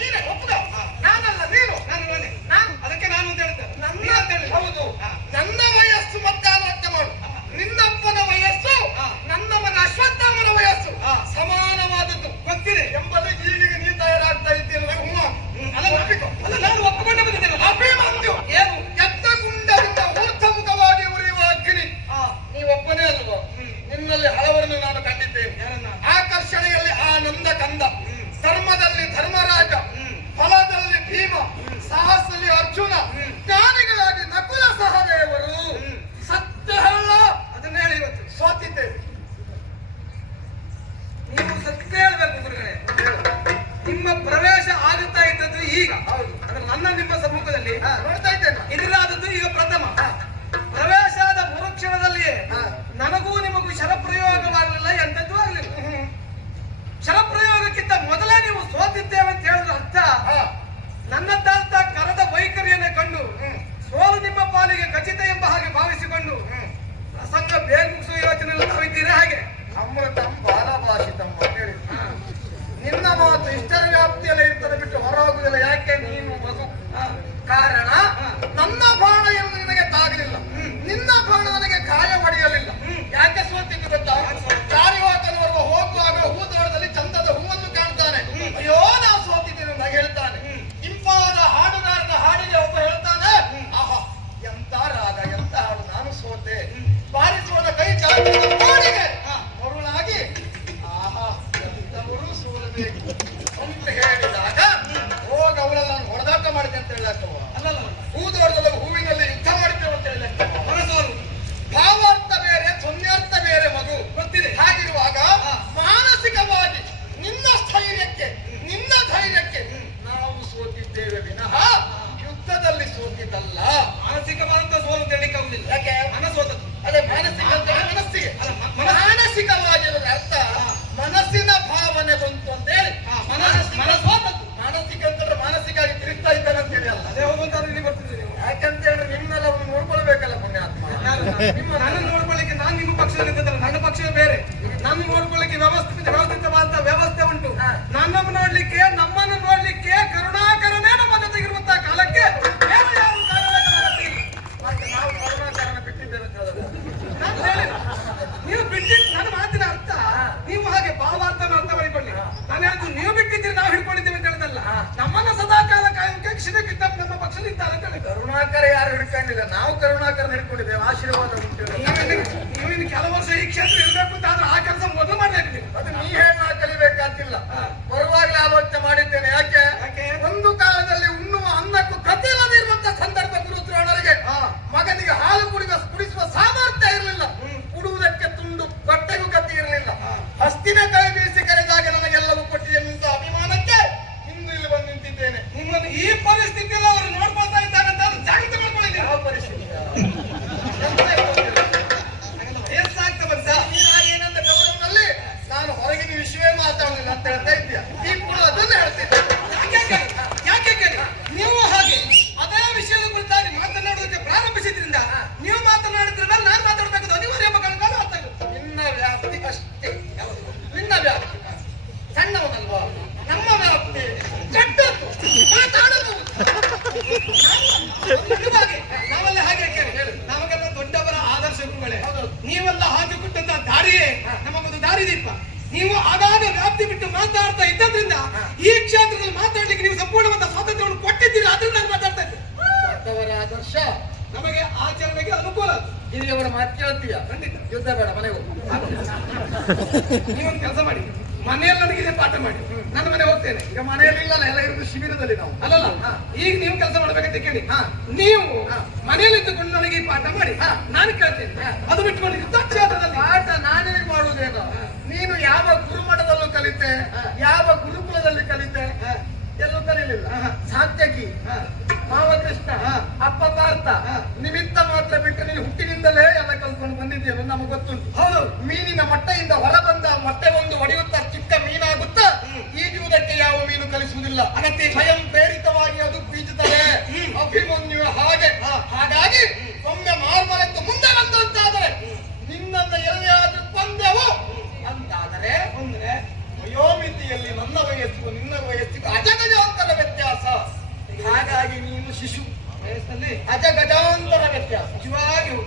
ನೀನೇ ಒಪ್ಪುದ. ನಾನಲ್ಲ, ನೀನು. ನಾನು ಅದಕ್ಕೆ ನಾನು ಅಂತ ಹೇಳ್ತೇನೆ. ನನ್ನ ಅಂತ ಹೇಳಿ. ಹೌದು. ನನ್ನ ವಯಸ್ಸು ಮತ್ತೆ ಅರ್ಥ ಮಾಡು. ನಿನ್ನಪ್ಪನ ವಯಸ್ಸು ನನ್ನ ಮಗ ಅಶ್ವತ್ಥಾಮನ ವಯಸ್ಸು ಸಮಾನವಾದದ್ದು ಗೊತ್ತಿದೆ ಎಂಬಲ್ಲಿ ಈಗೀಗ ನೀ ತಯಾರಾಗ್ತಾ ಇದ್ದೀರ. ಅಲ್ಲ ಒಪ್ಪಿಕೊ. ಅಲ್ಲ ನಾನು ಒಪ್ಪಿಕೊಂಡೆ ಬಂದಿದ್ದೇನೆ. ಅಭಿಮನ್ಯು ಏನು ಕೆತ್ತ ಗುಂಡದಿಂದ ಊರ್ಧಮುಖವಾಗಿ ಉರಿಯುವ ಅಗ್ನಿ. ನೀವು ಒಪ್ಪನೇ ಅಲ್ವೋ? ನಿನ್ನಲ್ಲಿ ಹಲವರನ್ನು ನಾನು ಕಂಡಿದ್ದೇನೆ. ಆಕರ್ಷಣೆಯಲ್ಲಿ ಆನಂದ ಕಂದ, ಧರ್ಮದಲ್ಲಿ ಧರ್ಮರಾಜ, ಫಲದಲ್ಲಿ ಭೀಮ, ಸಾಹಸದಲ್ಲಿ ಅರ್ಜುನ, ಜ್ಞಾನಿಗಳಾಗಿ ನಕುಲ ಸಹದೇವರು. ಸತ್ಯ ಹೇಳ ಅದನ್ನ ಹೇಳಿ ಇವತ್ತು ಸೋತಿದ್ದೇವೆ. ನೀವು ಸತ್ಯ ಹೇಳ್ಬೇಕು ಗುರುಗಳೇ. ನಿಮ್ಮ ಪ್ರವೇಶ ಆಗುತ್ತಾ ಇದ್ದದ್ದು ಈಗ. ಹೌದು. ಅಂದ್ರೆ ನನ್ನ ನಿಮ್ಮ ಸಮ್ಮುಖದಲ್ಲಿ ನೋಡ್ತಾ ಇದ್ದೇನೆ. ಇದಿರಾದದ್ದು ಈಗ ಪ್ರಥಮ ಪ್ರವೇಶ ಆದ ಮರುಕ್ಷಣದಲ್ಲಿಯೇ ನನಗೂ ನಿಮಗೂ ಶರಪ್ರಯೋಗವಾಗಲಿಲ್ಲ, ಎಂಥದ್ದು ಆಗಲಿಲ್ಲ. ಶರಪ್ರಯೋಗಕ್ಕಿಂತ ಮೊದಲೇ ನೀವು ಸೋತಿದ್ದೇವೆ ಅಂತ ಹೇಳಿದ್ರೆ ಅರ್ಥ ನನ್ನದ್ದಾದ ಕರದ ವೈಖರಿಯನ್ನೇ ಕಂಡು ಸೋಲು ನಿಮ್ಮ ಪಾಲಿಗೆ ಖಚಿತ ಎಂಬ ಹಾಗೆ ಭಾವಿಸಿಕೊಂಡು ಪ್ರಸಂಗ ಬೇಗ ಮುಗಿಸುವ ಯೋಚನೆ ನಾವಿದ್ದೀರಾ ಹಾಗೆ. ಅಮೃತಂ ಬಾಲಭಾಷಿತಂ ಹೇಳಿ. ನಿನ್ನ ಮಾತು ಇಷ್ಟರ ವ್ಯಾಪ್ತಿಯಲ್ಲೇ ಇರ್ತದೆ, ಬಿಟ್ಟು ಹೊರಹೋಗುವುದಿಲ್ಲ. ಯಾಕೆ? ನೀನು ಮಗು. ಕಾರಣ ನನ್ನ ಬಾಣ ಎಂದು ನಿನಗೆ ತಾಗಲಿಲ್ಲ, ನಿನ್ನ ಬಾಣ ನನಗೆ ಗಾಯ ಹೊಡೆಯಲಿಲ್ಲ. ಯಾಕೆ ಸೋತಿದ್ದು ಗೊತ್ತಾ? ಚಾರಿವಾಕನವರೆಗೂ ಹೋಗುವಾಗ ಹೂದೋಟದಲ್ಲಿ ಚಂದದ ಹೂವನ್ನು ಕಾಣ್ತಾನೆ. ಅಯ್ಯೋ ನಾವು ಸೋತಿದ್ದೇನೆ ಅಂತ ಹೇಳ್ತಾನೆ. ಇಂಪಾದ ಹಾಡುಗಾರನ ಹಾಡಿಗೆ ಒಬ್ಬ ಹೇಳ್ತಾನೆ, ಆಹಾ ಎಂತ ರಾಗ, ಎಂತ ಹಾಡು, ನಾನು ಸೋತೆ. ಬಾರಿಸುವದ ಕೈ ಚಾಚಿದ ಕೋಡಿಗೆ ಮರುಳಾಗಿ ಆಹಾ ಎಂತವರು ಸೋಲಬೇಕು ಅಂತ ಹೇಳಿದಾಗ ಹೋಗ ಅವಳಲ್ಲ ನಾನು ಹೊಡೆದಾಟ ಮಾಡಿದೆ ಅಂತ ಹೇಳಕ್ಕವ. ಅಲ್ಲಲ್ಲ, ಹೂದೋಟದಲ್ಲಿ ಹೂವಿನಲ್ಲಿ ಯುದ್ಧ ಮಾಡಿದ್ದೇವೆ ಅಂತ ಹೇಳಕ್ಕ ಮನಸ್ಸೋರು. ಭಾವಾರ್ಥ ಬೇರೆ, ಧ್ವನ್ಯಾರ್ಥ ಬೇರೆ ಮಗು ಗೊತ್ತಿದೆ. ಹಾಗಿರುವಾಗ ಮಾನಸಿಕವಾಗಿ ನಿನ್ನ ಸ್ಥೈರ್ಯಕ್ಕೆ, ನಿನ್ನ ಧೈರ್ಯಕ್ಕೆ ನಾವು ಸೋತಿದ್ದೇವೆ ವಿನಃ ಯುದ್ಧದಲ್ಲಿ ಸೋತಿದ್ದಲ್ಲ. ಮಾನಸಿಕವಾದಂತ ಸೋಲು ಅಂತ ಹೇಳಿಕ್ಕೆ ಆಗುದಿಲ್ಲ. ಯಾಕೆ? ಮನಸ್ಸೋದದ್ದು. ಅದೇ ಮಾನಸಿಕ ಅಂತ ಮನಸ್ಸಿಗೆ. ಮಾನಸಿಕವಾಗಿರೋದ್ರ ಅರ್ಥ ಮನಸ್ಸಿನ ಭಾವನೆ ಬಂತು ಅಂತ ಹೇಳಿ ಮನಸ್ಸೋದದ್ದು. ಮಾನಸಿಕ ಅಂತಂದ್ರೆ ಮಾನಸಿಕವಾಗಿ ತಿರುಗ್ತಾ ಇದ್ದಾನೆ ಅಂತ ಹೇಳಿ ಅಲ್ಲ. ಅದೇ ಹೋಗುವಂತ ಇಲ್ಲಿ ಬರ್ತಿದ್ದೀರಿ ನೀವು. ಯಾಕಂತ ಹೇಳಿದ್ರೆ ನಿಮ್ಮೆಲ್ಲ ಅವ್ನು ನೋಡ್ಕೊಳ್ಬೇಕಲ್ಲ ಪುಣ್ಯಾತ್ಮ. ನನ್ನ ನೋಡ್ಕೊಳ್ಳಿಕ್ಕೆ ನಾನು ನಿಮ್ಮ ಪಕ್ಷದಲ್ಲಿದ್ದಲ್ಲ, ನನ್ನ ಪಕ್ಷವೇ ಬೇರೆ. ನನ್ನ ನೋಡ್ಕೊಳ್ಳಿಕ್ಕೆ ವ್ಯವಸ್ಥಿತವಾದ ವ್ಯವಸ್ಥೆ ಉಂಟು. ನನ್ನನ್ನು ನೋಡ್ಲಿಕ್ಕೆ, ನಮ್ಮನ್ನು ನೋಡ್ಲಿಕ್ಕೆ ಕರುಣಾಕರನೇ ನಮ್ಮ ಜೊತೆಗಿರುವಂತಹ ಕಾಲಕ್ಕೆ ಬೇರೆ ಯಾವ ಮತ್ತೆ ನಾವು ಕರುಣಾಕರನ ಬಿಟ್ಟಿದ್ದೇವೆ ಅಂತ ಹೇಳೋದು. ನಾನು ಹೇಳಿಲ್ಲ, ನೀವು ಬಿಟ್ಟಿದ್ದು ನನ್ನ ಮಾತಿನ ಅರ್ಥ. ನೀವು ಹಾಗೆ ಭಾವಾರ್ಥನ ಅರ್ಥ ಮಾಡಿಕೊಳ್ಳಿ. ನಾನು ಹೇಳಿದ್ದು ನೀವು ಬಿಟ್ಟಿದ್ದೀರಿ, ನಾವು ಹಿಡ್ಕೊಂಡಿದ್ದೇವೆ ಅಂತ ಹೇಳಿದಲ್ಲ. ನಮ್ಮನ್ನ ಸದಾ ಕಾಲ ಕಾಯಕ್ಕೆ ಕ್ಷಣಕ್ಕಿಂತ ನಮ್ಮ ಪಕ್ಷದಿದ್ದಾರೆ ಅಂತ ಹೇಳಿ. ಕರುಣಾಕರ ಯಾರು ಹಿಡ್ಕೊಂಡಿಲ್ಲ, ನಾವು ಕರುಣಾಕರನ ಹಿಡ್ಕೊಂಡಿದ್ದೇವೆ. ಆಶೀರ್ವಾದ ಉಂಟು. ನೀವು ಕೆಲವು ವರ್ಷ ಈ ಕ್ಷೇತ್ರ ಇರಬೇಕು ಅಂತ ಆದ್ರೆ ಆ ಕೆಲಸ ಮೊದಲು ಮಾಡಬೇಕು ನೀವು. ಅದು ನೀ ಹೇಗೆ ನಾ ಕಲಿಬೇಕಂತಿಲ್ಲ, ಬರುವಾಗಲೇ ಆಲೋಚನೆ ಮಾಡಿದ್ದೇನೆ. ಯಾಕೆ? ಒಂದು ಕಾಲದಲ್ಲಿ ಉಣ್ಣುವ ಅನ್ನಕ್ಕೂ ಕಥೆ ಇಲ್ಲದಿರುವಂತಹ ಸಂದರ್ಭ ಗುರುದ್ರೋಣರಿಗೆ ಮಗನಿಗೆ ಹಾಲು ಕುಡಿಸುವ ಸಾಮರ್ಥ್ಯ ಇರಲಿಲ್ಲ, ಕುಡುವುದಕ್ಕೆ ತುಂಡು ಬಟ್ಟೆಗೂ ಗತಿ ಇರಲಿಲ್ಲ. ಹಸ್ತಿನ ಕೈ ಬೀಸಿ ಕರೆದಾಗ ನನಗೆಲ್ಲವೂ ಕೊಟ್ಟಿದೆ ಎನ್ನುವಂತ ಅಭಿಮಾನಕ್ಕೆ ಇಂದು ಇಲ್ಲಿ ಬಂದು ನಿಂತಿದ್ದೇನೆ. ನಿಮ್ಮನ್ನು ಈ ಪರಿಸ್ಥಿತಿಯಲ್ಲಿ ಅವರು ನೋಡ್ಕೊಳ್ತಾ ಇದ್ದಾರೆ ಅಂತ ಜಾಗ್ರತೆ ಮಾಡ್ಕೊಳ್ಳಿ. ಯಾವ ಪರಿಸ್ಥಿತಿ ವಯಸ್ಸಾಗ್ತಾ ಬಂತ ಏನಂತ ಗೌರವನಲ್ಲಿ ನಾನು ಹೊರಗಿನ ವಿಷಯವೇ ಮಾತಾಡಲಿಲ್ಲ ಅಂತ ಹೇಳ್ತಾ ಇದ್ದೀಯ. ಈ ಕೂಡ ಅದನ್ನ ಹೇಳ್ತಿದ್ದೆ. ಯಾಕೆ ಕೇಳಿ ನೀವು ಹಾಗೆ ಅದೇ ವಿಷಯದ ಕುರಿತಾಗಿ ಮಾತನಾಡುವುದಕ್ಕೆ ಪ್ರಾರಂಭಿಸಿದ್ರಿಂದ ನೀವು ಮಾತನಾಡಿದ್ರೆ ಮೇಲೆ ನಾನು ಮಾತಾಡಬೇಕಾದ ಅನಿವಾರ್ಯ ಕಾಲ ಆಗ್ತಾಗುತ್ತೆ. ನಿನ್ನ ವ್ಯಾಪ್ತಿ ಅಷ್ಟೇ. ನಿನ್ನ ವ್ಯಾಪ್ತಿ ಸಣ್ಣವನಲ್ವಾ, ನಮ್ಮ ವ್ಯಾಪ್ತಿ ಕೆಟ್ಟದ್ದು. ಮಾತಾಡಬಹುದು ನಾವೆಲ್ಲ ಹಾಗೆ ಕೇಳಿ ನಮಗೆಲ್ಲ ದೊಡ್ಡವರ ಆದರ್ಶ ಗುರುಗಳೇ. ನೀವೆಲ್ಲ ಹಾಗೆ ಕೊಟ್ಟಂತ ದಾರಿಯೇ ನಮಗೊಂದು ದಾರಿ ದೀಪ. ನೀವು ಆಗಾಗ ವ್ಯಾಪ್ತಿ ಬಿಟ್ಟು ಮಾತಾಡ್ತಾ ಇದ್ದರಿಂದ ಈ ಕ್ಷೇತ್ರದಲ್ಲಿ ಮಾತಾಡ್ಲಿಕ್ಕೆ ನೀವು ಸಂಪೂರ್ಣವಾದ ಸ್ವಾತಂತ್ರ್ಯವನ್ನು ಕೊಟ್ಟಿದ್ದೀರಿ. ಆದ್ರಿಂದ ನಾನು ಮಾತಾಡ್ತಾ ಇದ್ದೆ. ದೊಡ್ಡವರ ಆದರ್ಶ ನಮಗೆ ಆಚರಣೆಗೆ ಅನುಕೂಲ. ಹಿರಿಯವರ ಮಾತು ಕೇಳ್ತೀಯ ಖಂಡಿತ. ಯುದ್ಧ ಬೇಡ, ಮನೆಗೆ ಹೋಗು. ನೀವೊಂದು ಕೆಲಸ ಮಾಡಿ, ಮನೆಯಲ್ಲಿ ನನಗೆ ಪಾಠ ಮಾಡಿ, ನನ್ನ ಮನೆ ಹೋಗ್ತೇನೆ. ಈಗ ಮನೆಯಲ್ಲಿ ಇಲ್ಲ, ಎಲ್ಲ ಇರೋದು ಶಿಬಿರದಲ್ಲಿ ನಾವು. ಅಲ್ಲಲ್ಲ, ಈಗ ನೀವು ಕೆಲಸ ಮಾಡ್ಬೇಕಂತ ಕೇಳಿ. ನೀವು ಮನೆಯಲ್ಲಿ ಇದ್ದುಕೊಂಡು ನನಗೆ ಈ ಪಾಠ ಮಾಡಿ, ನಾನು ಕೇಳ್ತೇನೆ. ಅದು ಬಿಟ್ಕೊಂಡು ಯುದ್ಧ ಕ್ಷೇತ್ರದಲ್ಲಿ ಪಾಠ ನಾನೇ ಮಾಡುವುದೇನು? ನೀನು ಯಾವ ಗುರುಮಠದಲ್ಲೂ ಕಲಿತೆ, ಯಾವ ಗುರುಕುಲದಲ್ಲಿ ಕಲಿತೆ? ಎಲ್ಲೂ ಕಲಿಲಿಲ್ಲ. ಸಾತ್ಯಕಿ, ಮಾವಕೃಷ್ಣ, ಅಪ್ಪ ಪಾರ್ಥ ನಿಮಿತ್ತ ಮಾತ್ರ ಬಿಟ್ಟು ನೀನು ಹುಟ್ಟಿನಿಂದಲೇ ಎಲ್ಲ ಕಲ್ತ್ಕೊಂಡು ಬಂದಿದ್ದೀಯ ನಮಗೆ ಗೊತ್ತುಂಟು. ಹೌದು, ಮೀನಿನ ಮೊಟ್ಟೆಯಿಂದ ಹೊರ ಬಂದ ಮೊಟ್ಟೆ ಒಂದು ಒಡೆಯುತ್ತಾ ಚಿಕ್ಕ ಮೀನಾಗುತ್ತಾ ಈಜುವುದಕ್ಕೆ ಯಾವ ಮೀನು ಕಲಿಸುವುದಿಲ್ಲ. ಅಗತ್ಯ ಸ್ವಯಂ ಪ್ರೇರಿತವಾಗಿ ಅದು ಈಜುತ್ತದೆ. ಅಭಿಮನ್ಯು ಹಾಗೆ. ಹಾಗಾಗಿ ಒಮ್ಮೆ ಮಾರ್ಮಲೆಂದು ಮುಂದೆ ಬಂದಂತಾದರೆ ನಿನ್ನನ್ನು ಎಲ್ಲಿಯಾದ್ರೂ ಕೊಂದೆವು ಅಂತಾದರೆ ಅಂದ್ರೆ ವಯೋಮಿತಿಯಲ್ಲಿ ನನ್ನ ವಯಸ್ಸಿಗೂ ನಿನ್ನ ವಯಸ್ಸಿಗೂ ಅಜಗಜಾಂತರ ವ್ಯತ್ಯಾಸ. ಹಾಗಾಗಿ ನೀನು ಶಿಶು ವಯಸ್ಸಲ್ಲಿ ಅಜಗಜಾಂತರ ವ್ಯತ್ಯಾಸ. ನಿಜವಾಗಿಯೂ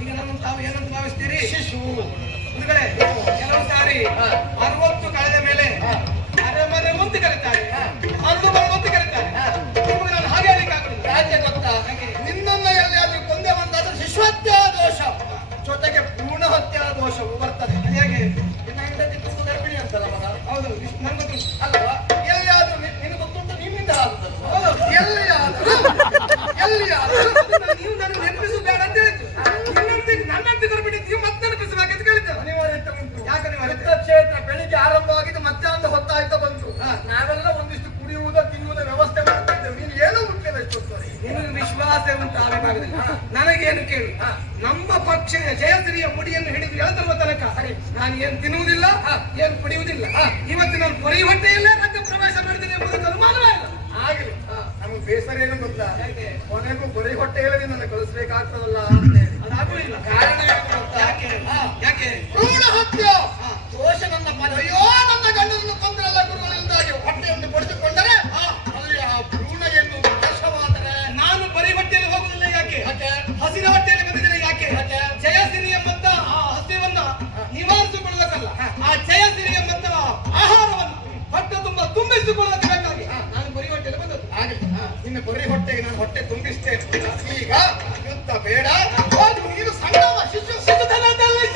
ಈಗ ನಮ್ಮ ತಾವು ಏನಂತ ಭಾವಿಸ್ತೀರಿ? ಶಿಶು. ಮುಂದ್ಗಡೆ ಕೆಲವು ಸಾರಿ 60 ಕಳೆದ ಮೇಲೆ ಅರಮನೆ ಮುಂದೆ ಕರೀತಾರೆ, ಅರಳು ಮುಂದೆ ಕರೀತಾರೆ. ನಿಮಗೆ ನಾನು ಹಾಗೆ ಹೇಳಿಕ್ಕಾಗುದಿಲ್ಲ. ಯಾಕೆ ಗೊತ್ತಾ? ನಿನ್ನನ್ನ ಎಲ್ಲಿಯಾದ್ರೂ ಕೊಂದೆ ಬಂದಾದ್ರೆ ಶಿಶುಹತ್ಯಾ ದೋಷ ಜೊತೆಗೆ ಭ್ರೂಣ ಹತ್ಯಾ ದೋಷವು ಬರ್ತದೆ. ಹೇಗೆ? ನಿನ್ನ ಹೆಂಡತಿ ತುಂಬ ಗರ್ಭಿಣಿ ಅಂತಲ್ಲ ಮಗ? ಹೌದು, ನಂಗೆ ಗೊತ್ತು. ಅಲ್ಲವಾ? ಎಲ್ಲಿಯಾದ್ರೂ ನಿನಗೆ ಗೊತ್ತುಂಟು, ನಿನ್ನಿಂದ ಆಗುತ್ತದೆ. ಎಲ್ಲಿಯಾದ್ರೂ ನೀವು ನನಗೆ ನೆನಪಿಸು ಬೇಡ ಅಂತ ಹೇಳಿದ್ದು. ನನ್ನಂತೆ ಗರ್ಭಿಣಿ ನೀವು ಮತ್ತೆ ನೆನಪಿಸಬೇಕಂತ ಕೇಳಿದ್ದೆ. ಅನಿವಾರ್ಯತೆ ಉಂಟು. ಯಾಕೆ ಅನಿವಾರ್ಯತೆ? ಕ್ಷೇತ್ರ ಬೆಳಿಗ್ಗೆ ಆರಂಭ ಆಗಿದ್ದು ಮಧ್ಯಾಹ್ನದ ಹೊತ್ತಾಯ್ತಾ ಬಂತು. ನಾವೆಲ್ಲ ಒಂದಿಷ್ಟು ಕುಡಿಯುವುದ ತಿನ್ನುವುದ ವ್ಯವಸ್ಥೆ ಮಾಡ್ತಾ ಇದ್ದೇವೆ. ನೀನು ಏನೂ ಮುಖ್ಯ ನಿನಗೆ ವಿಶ್ವಾಸ ಉಂಟು? ನನಗೇನು ಕೇಳಿ, ನಮ್ಮ ಪಕ್ಷ ಜಯಶ್ರೀಯ ಮುಡಿಯನ್ನು ಹಿಡಿದು ಎಳೆದಿರುವ ತನಕ ನಾನು ಏನು ತಿನ್ನುವುದಿಲ್ಲ, ಏನು ಕುಡಿಯುವುದಿಲ್ಲ. ಇವತ್ತು ನಾನು ಕೊರಿ ಹೊಟ್ಟೆಯಲ್ಲೇ ರಂಗ ಪ್ರವೇಶ ಮಾಡಿದ್ದೇನೆ ಎಂಬುದಕ್ಕೆ ಅನುಮಾನವೇ ಇಲ್ಲ. ಆಗಲಿ, ನಮಗೆ ಬೇಸರ ಏನು ಗೊತ್ತಾ? ಕೊನೆಗೂ ಕೊರಿ ಹೊಟ್ಟೆಯಲ್ಲಿ ನನ್ನ ಕಳಿಸ್ಬೇಕಾಗ್ತದಲ್ಲ ಅಂತ ಹೇಳಿ. ಅದಾಗುವುದಿಲ್ಲ. ಕಾರಣ ಏನು ಗೊತ್ತಾ? ಯಾಕೆ? ಭ್ರೂಣ ಹತ್ಯೆ ದೋಷ. ನನ್ನ ಅಯ್ಯೋ, ನನ್ನ ಗಂಡನನ್ನು ಕೊಂದರೆಲ್ಲ ಗುರುಗಳಿಂದಾಗಿ ಹೊಟ್ಟೆಯನ್ನು ಪಡೆದುಕೊಂಡರೆ ಅಲ್ಲಿ ಆ ಭ್ರೂಣ ಎಂದು ದೋಷವಾದರೆ ನಾನು ಬರೀ ಹೊಟ್ಟೆಯಲ್ಲಿ ಹೋಗುವುದಿಲ್ಲ. ಯಾಕೆ? ಹಸಿರ ಹೊಟ್ಟೆಯಲ್ಲಿ ಬಂದಿದ್ದೇನೆ. ಯಾಕೆ? ಜಯಸಿರಿ ಎಂಬಂತ ಆ ಹಸಿವನ್ನ ನಿವಾರಿಸಿಕೊಳ್ಳಬೇಕಲ್ಲ, ಆ ಜಯಸಿರಿ ಎಂಬಂತ ಆಹಾರವನ್ನು ಹೊಟ್ಟೆ ತುಂಬಾ ತುಂಬಿಸಿಕೊಳ್ಳೋಕೆ ಬೇಕಾಗಿ ನಾನು ಬರೀ ಹೊಟ್ಟೆಯಲ್ಲಿ ಬಂದದ್ದು. ಆಗಲಿ, ನಿನ್ನ ಬರೀ ಹೊಟ್ಟೆಗೆ ನಾನು ಹೊಟ್ಟೆ ತುಂಬಿಸ್ತೇನೆ. ಈಗ ಯುದ್ಧ ಬೇಡ. ನೀನು ಸಣ್ಣ ಶಿಶುತನದಲ್ಲಿ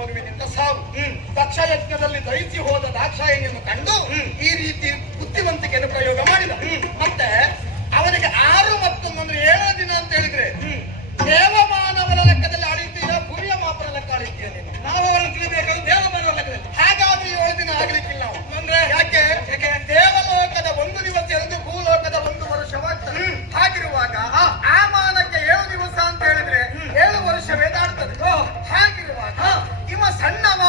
ಮಗುವಿನಿಂದ ಸಾವು. ದಕ್ಷ ಯಜ್ಞದಲ್ಲಿ ದಹಿಸಿ ಹೋದ ದಾಕ್ಷಾಯಿಣಿಯನ್ನು ಕಂಡು ಈ ರೀತಿ ಬುದ್ಧಿವಂತಿಕೆಯನ್ನು ಪ್ರಯೋಗ ಮಾಡಿದ. ಮತ್ತೆ ಅವನಿಗೆ 6 ಮತ್ತು 7 ದಿನ ಅಂತ ಹೇಳಿದ್ರೆ ದೇವಮಾನವರ ಲೆಕ್ಕದಲ್ಲಿ ಆಳಿದ್ದೀಯ, ಭೂಮಿಯ ಮಾಪನ ಲೆಕ್ಕ ಆಳಿದ್ದೀಯ ನೀನು. ನಾವು ಅವರನ್ನು ತಿಳಿಬೇಕಾದ್ರೆ ದೇವಮಾನವರ ಲೆಕ್ಕದಲ್ಲಿ. ಹಾಗಾದ್ರೆ 7 ದಿನ ಆಗ್ಲಿಕ್ಕಿಲ್ಲ ನಾವು. ಅಂದ್ರೆ ಯಾಕೆ? ದೇವಲೋಕದ 1 ದಿವಸ ಎಳೆದು ಭೂಲೋಕದ 1 ವರ್ಷವಾಗ್ತದೆ. ಹಾಗಿರುವಾಗ ಆ ಮಾನಕ್ಕೆ 7 ದಿವಸ ಅಂತ ಹೇಳಿದ್ರೆ 7 ವರ್ಷವೇ ದಾಡ್ತದೆ. ಹಾಗಿರುವಾಗ ಇವ ಸಣ್ಣವ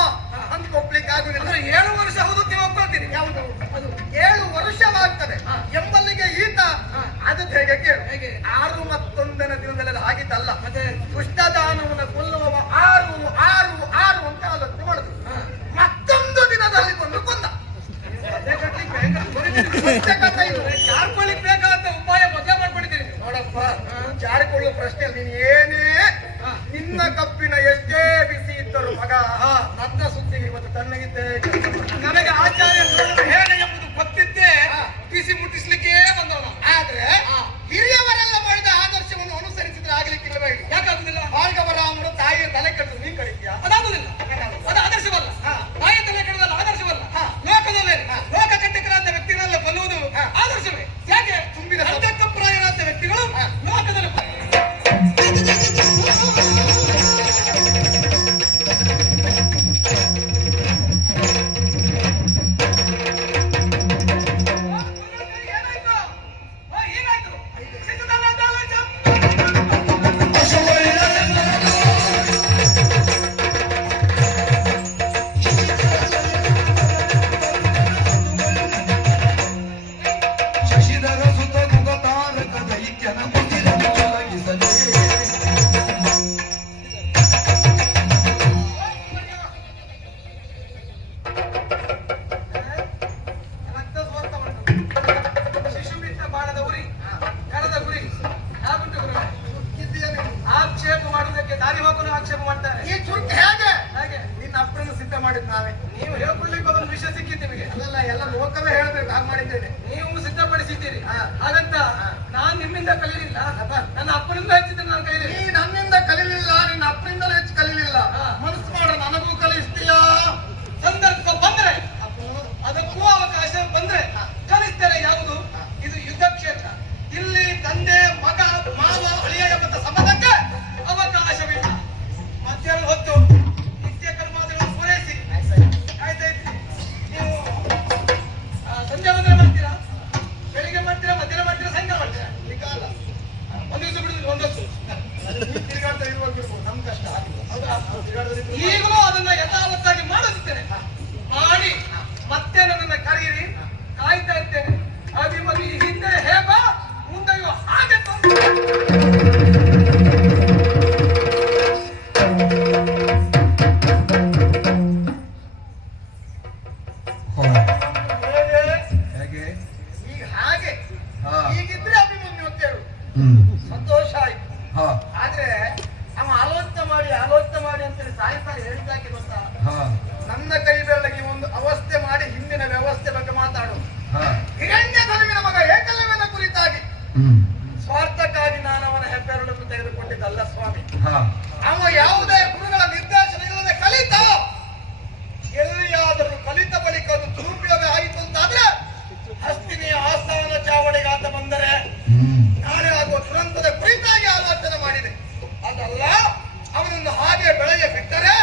ಅಂತ ಒಪ್ಲಿಕ್ಕೆ ಆಗುದಿಲ್ಲ. 7 ವರ್ಷ ಹೌದು ನೀವು ಒಪ್ಕೊಳ್ತೀರಿ. ಯಾವುದು ಅದು 7 ವರ್ಷವಾಗ್ತದೆ ಎಂಬಲ್ಲಿಗೆ ಈತ ಅದು ಹೇಗೆ ಕೇಳು. 6 ಮತ್ತು 1 ದಿನದಲ್ಲಿ ಆಗಿದ್ದಲ್ಲ. ಮತ್ತೆ ದುಷ್ಟದಾನವನ್ನು ಕೊಲ್ಲುವವ 6 ಅಂತ ಆಲೋಚನೆ ಮಾಡುದು. ಮತ್ತೊಂದು ದಿನದಲ್ಲಿ ಬಂದು ಕೊಂದ. ಜಾರ್ಕೊಳ್ಳಿಕ್ ಬೇಕಾದ ಉಪಾಯ ಮೊದಲೇ ಮಾಡ್ಕೊಂಡಿದ್ದೀನಿ ನೋಡಪ್ಪ. ಜಾರಿಕೊಳ್ಳುವ ಪ್ರಶ್ನೆ ನೀನು ಏನೇ ನಿನ್ನ ಕಪ್ಪಿನ ಎಷ್ಟೇ ಬಿಸಿ ಇದ್ದರು ಮಗ, ನನ್ನ ಸುದ್ದಿಗೆ ಇವತ್ತು ತಣ್ಣಗಿದ್ದೆ. ನನಗೆ ಆಚಾರ್ಯ ಹೇಗೆ ಎಂಬುದು ಗೊತ್ತಿದ್ದೆ ಬಿಸಿ ಮುಟ್ಟಿಸ್ಲಿಕ್ಕೆ ಬಂದವನು. ಆದ್ರೆ ಹಿರಿಯವರೆಲ್ಲ ಮಾಡಿದ ಆದರ್ಶವನ್ನು ಅನುಸರಿಸಿದ್ರೆ ಆಗ್ಲಿಕ್ಕಿಲ್ಲವೇ? ಯಾಕಾಗುದಿಲ್ಲ? ಭಾರ್ಗವರಾಮರು ತಾಯಿಯ ತಲೆ ಕೆಟ್ಟರು, ನೀನ್ ಕಳಿತೀಯ? ಅದಾಗುದಿಲ್ಲ. ಅದು ಆದರ್ಶವಲ್ಲ. ತಾಯಿಯ ತಲೆ ಕೆಡದಲ್ಲ ಆದರ್ಶವಲ್ಲ. ಲೋಕದಲ್ಲಿ ಲೋಕ ಕಂಟಕರಾದ ವ್ಯಕ್ತಿಗಳೆಲ್ಲ ಕೊಲ್ಲುವುದು ಆದರ್ಶವೇ? ಯಾಕೆ? ತುಂಬಿದ ಹಂತಪ್ರಾಯರಾದ ವ್ಯಕ್ತಿಗಳು ಲೋಕದಲ್ಲಿ ಶಶಿಧರ ಸುತ ಮುಖತಾರಕ ದೈತ್ಯನ ಮುಗಿರನ್ನು ತೊಲಗಿಸಲೇ. ಶಿಶುಬಿಟ್ಟ ಬಾಣದ ಉರಿ, ಕಣದ ಗುರಿ ಆಕ್ಷೇಪ ಮಾಡುವುದಕ್ಕೆ ದಾರಿ ಹೋಗಲು ಆಕ್ಷೇಪ ಮಾಡ್ತಾರೆ. ಈ ಚುರುಕು ಹೇಗೆ ಹಾಗೆ ನಿನ್ನ ಅಪ್ಪನನ್ನು ಸಿದ್ಧ ಮಾಡಿದ್ ನಾವೇ. ನೀವು ಹೇಳ್ಕೊಳ್ಳಿಕ್ಕೆ ಒಂದು ವಿಷಯ ಸಿಕ್ಕಿತ್ತು ನಿಮಗೆ. ಅಲ್ಲ, ಎಲ್ಲ ಲೋಕವೇ ಹೇಳ್ಬೇಕು. ಹಾಗೆ ಮಾಡಿದ್ದೇನೆ, ನೀವು ಸಿದ್ಧಪಡಿಸಿದ್ದೀರಿ. ಹಾಗಂತ ನಾನ್ ನಿಮ್ಮಿಂದ ಕಲೀಲಿಲ್ಲ, ನನ್ನ ಅಪ್ಪನಿಂದ ಹೆಚ್ಚಿದ್ರೆ ನಾನು ಕಲೀಲಿಲ್ಲ. ನೀ ನನ್ನಿಂದ ಕಲೀಲಿಲ್ಲ, ನಿನ್ನ ಅಪ್ಪನಿಂದಲೂ ಹೆಚ್ಚು ಕಲೀಲಿಲ್ಲ. ಮನಸ್ಸು ಮಾಡ, ನನಗೂ ಕಲಿಸ್ತೀಯಾ? ಸಂದರ್ಭ ಬಂದ್ರೆ, ಅದಕ್ಕೂ ಅವಕಾಶ ಬಂದ್ರೆ ಕಲಿಸ್ತೇನೆ. ಯಾವುದು ಇದು? ಯುದ್ಧ ಕ್ಷೇತ್ರ. ಇಲ್ಲಿ ತಂದೆ ಮಗ ಮಾವ ಅಳಿಯ ಎಂಬಂತ ಸಂಬಂಧಕ್ಕೆ ಅವಕಾಶವಿಲ್ಲ. ಮಧ್ಯಾಹ್ನ ಹೊತ್ತು ನಿತ್ಯ ಕರ್ಮಾದಿಗಳನ್ನು ಪೂರೈಸಿ ಆಯ್ತಾಯ್ತು. ನೀವು ಸಂಜೆ ಬಂದ್ರೆ ಮಾಡ್ತೀರಾ, ಬೆಳಿಗ್ಗೆ ಮಾಡ್ತೀರಾ, ಮಧ್ಯಾಹ್ನ ಮಾಡ್ತೀರಾ, ಸಾಯಂಕಾಲ ಮಾಡ್ತೀರಾ? ಅಲ್ಲ, ಒಂದು ದಿವಸ ಬಿಡುದಿಲ್ಲ, ಒಂದೊತ್ತು ತಿರುಗಾಡ್ತಾ ಇರುವಾಗಿರ್ಬೋದು. ನಮ್ ಕಷ್ಟ ಈಗಲೂ ಅದನ್ನ ಯಥಾವತ್ತಾಗಿ ಮಾಡುತ್ತಿದ್ದೇನೆ. ಮಾಡಿ ಮತ್ತೆ ನನ್ನನ್ನು ಕರೆಯಿರಿ, ಕಾಯ್ತಾ ಇರ್ತೇನೆ. ಅಭಿಮತಿ ಹಿಂದೆ ಹೇಗ ಮುಂದೆಯೂ ಹಾಗೆ ಹೇಗೆ? ಈಗ ಹಾಗೆ ಹೀಗಿದ್ರೆ ಅಭಿಮನ್ಯು ಅಂತ ಹೇಳು. ಸಂತೋಷ ಆಯ್ತು. ಆದ್ರೆ ಅವ ಆಲೋಚನೆ ಮಾಡಿ ಅಂತೇಳಿ ಸಾಯಿ ಹೇಳಿದ್ದಾಕೆ ಗೊತ್ತಾ? ನನ್ನ ಕೈ ಬೆರಳಿಗೆ ಒಂದು ಅವಸ್ಥೆ ಮಾಡಿ ಹಿಂದಿನ ವ್ಯವಸ್ಥೆ ಬಗ್ಗೆ ಮಾತಾಡು. ಹಿರಣ್ಯ ಧರ್ಮಿನ ಮಗ ಏಕಲವ್ಯನ ಕುರಿತಾಗಿ ಸ್ವಾರ್ಥಕ್ಕಾಗಿ ನಾನು ಅವನ ಹೆಬ್ಬೆರಳನ್ನು ತೆಗೆದುಕೊಂಡಿದ್ದಲ್ಲ ಸ್ವಾಮಿ. ಅವ ಯಾವುದೇ ಗುರುಗಳ ನಿರ್ದೇಶನ ಇಲ್ಲದೆ ಕಲಿತ, ಎಲ್ಲಿಯಾದರೂ ಕಲಿತ ಬಳಿಕ ಅದು ದುರುಪಯೋಗ ಆಯಿತು ಅಂತಾದ್ರೆ ಹಸ್ತಿನಿಯ ಆಸ್ಥಾನ ಚಾವಡಿಗೆ ಆತ ಬಂದರೆ ನಾಳೆ ಆಗುವ ದುರಂತದ ಕುರಿತಾಗಿ ಆಲೋಚನೆ ಮಾಡಿದೆ. ಅದಲ್ಲ, ಅವನನ್ನು ಹಾಗೆ ಬೆಳೆಗೆ ಬಿಟ್ಟರೆ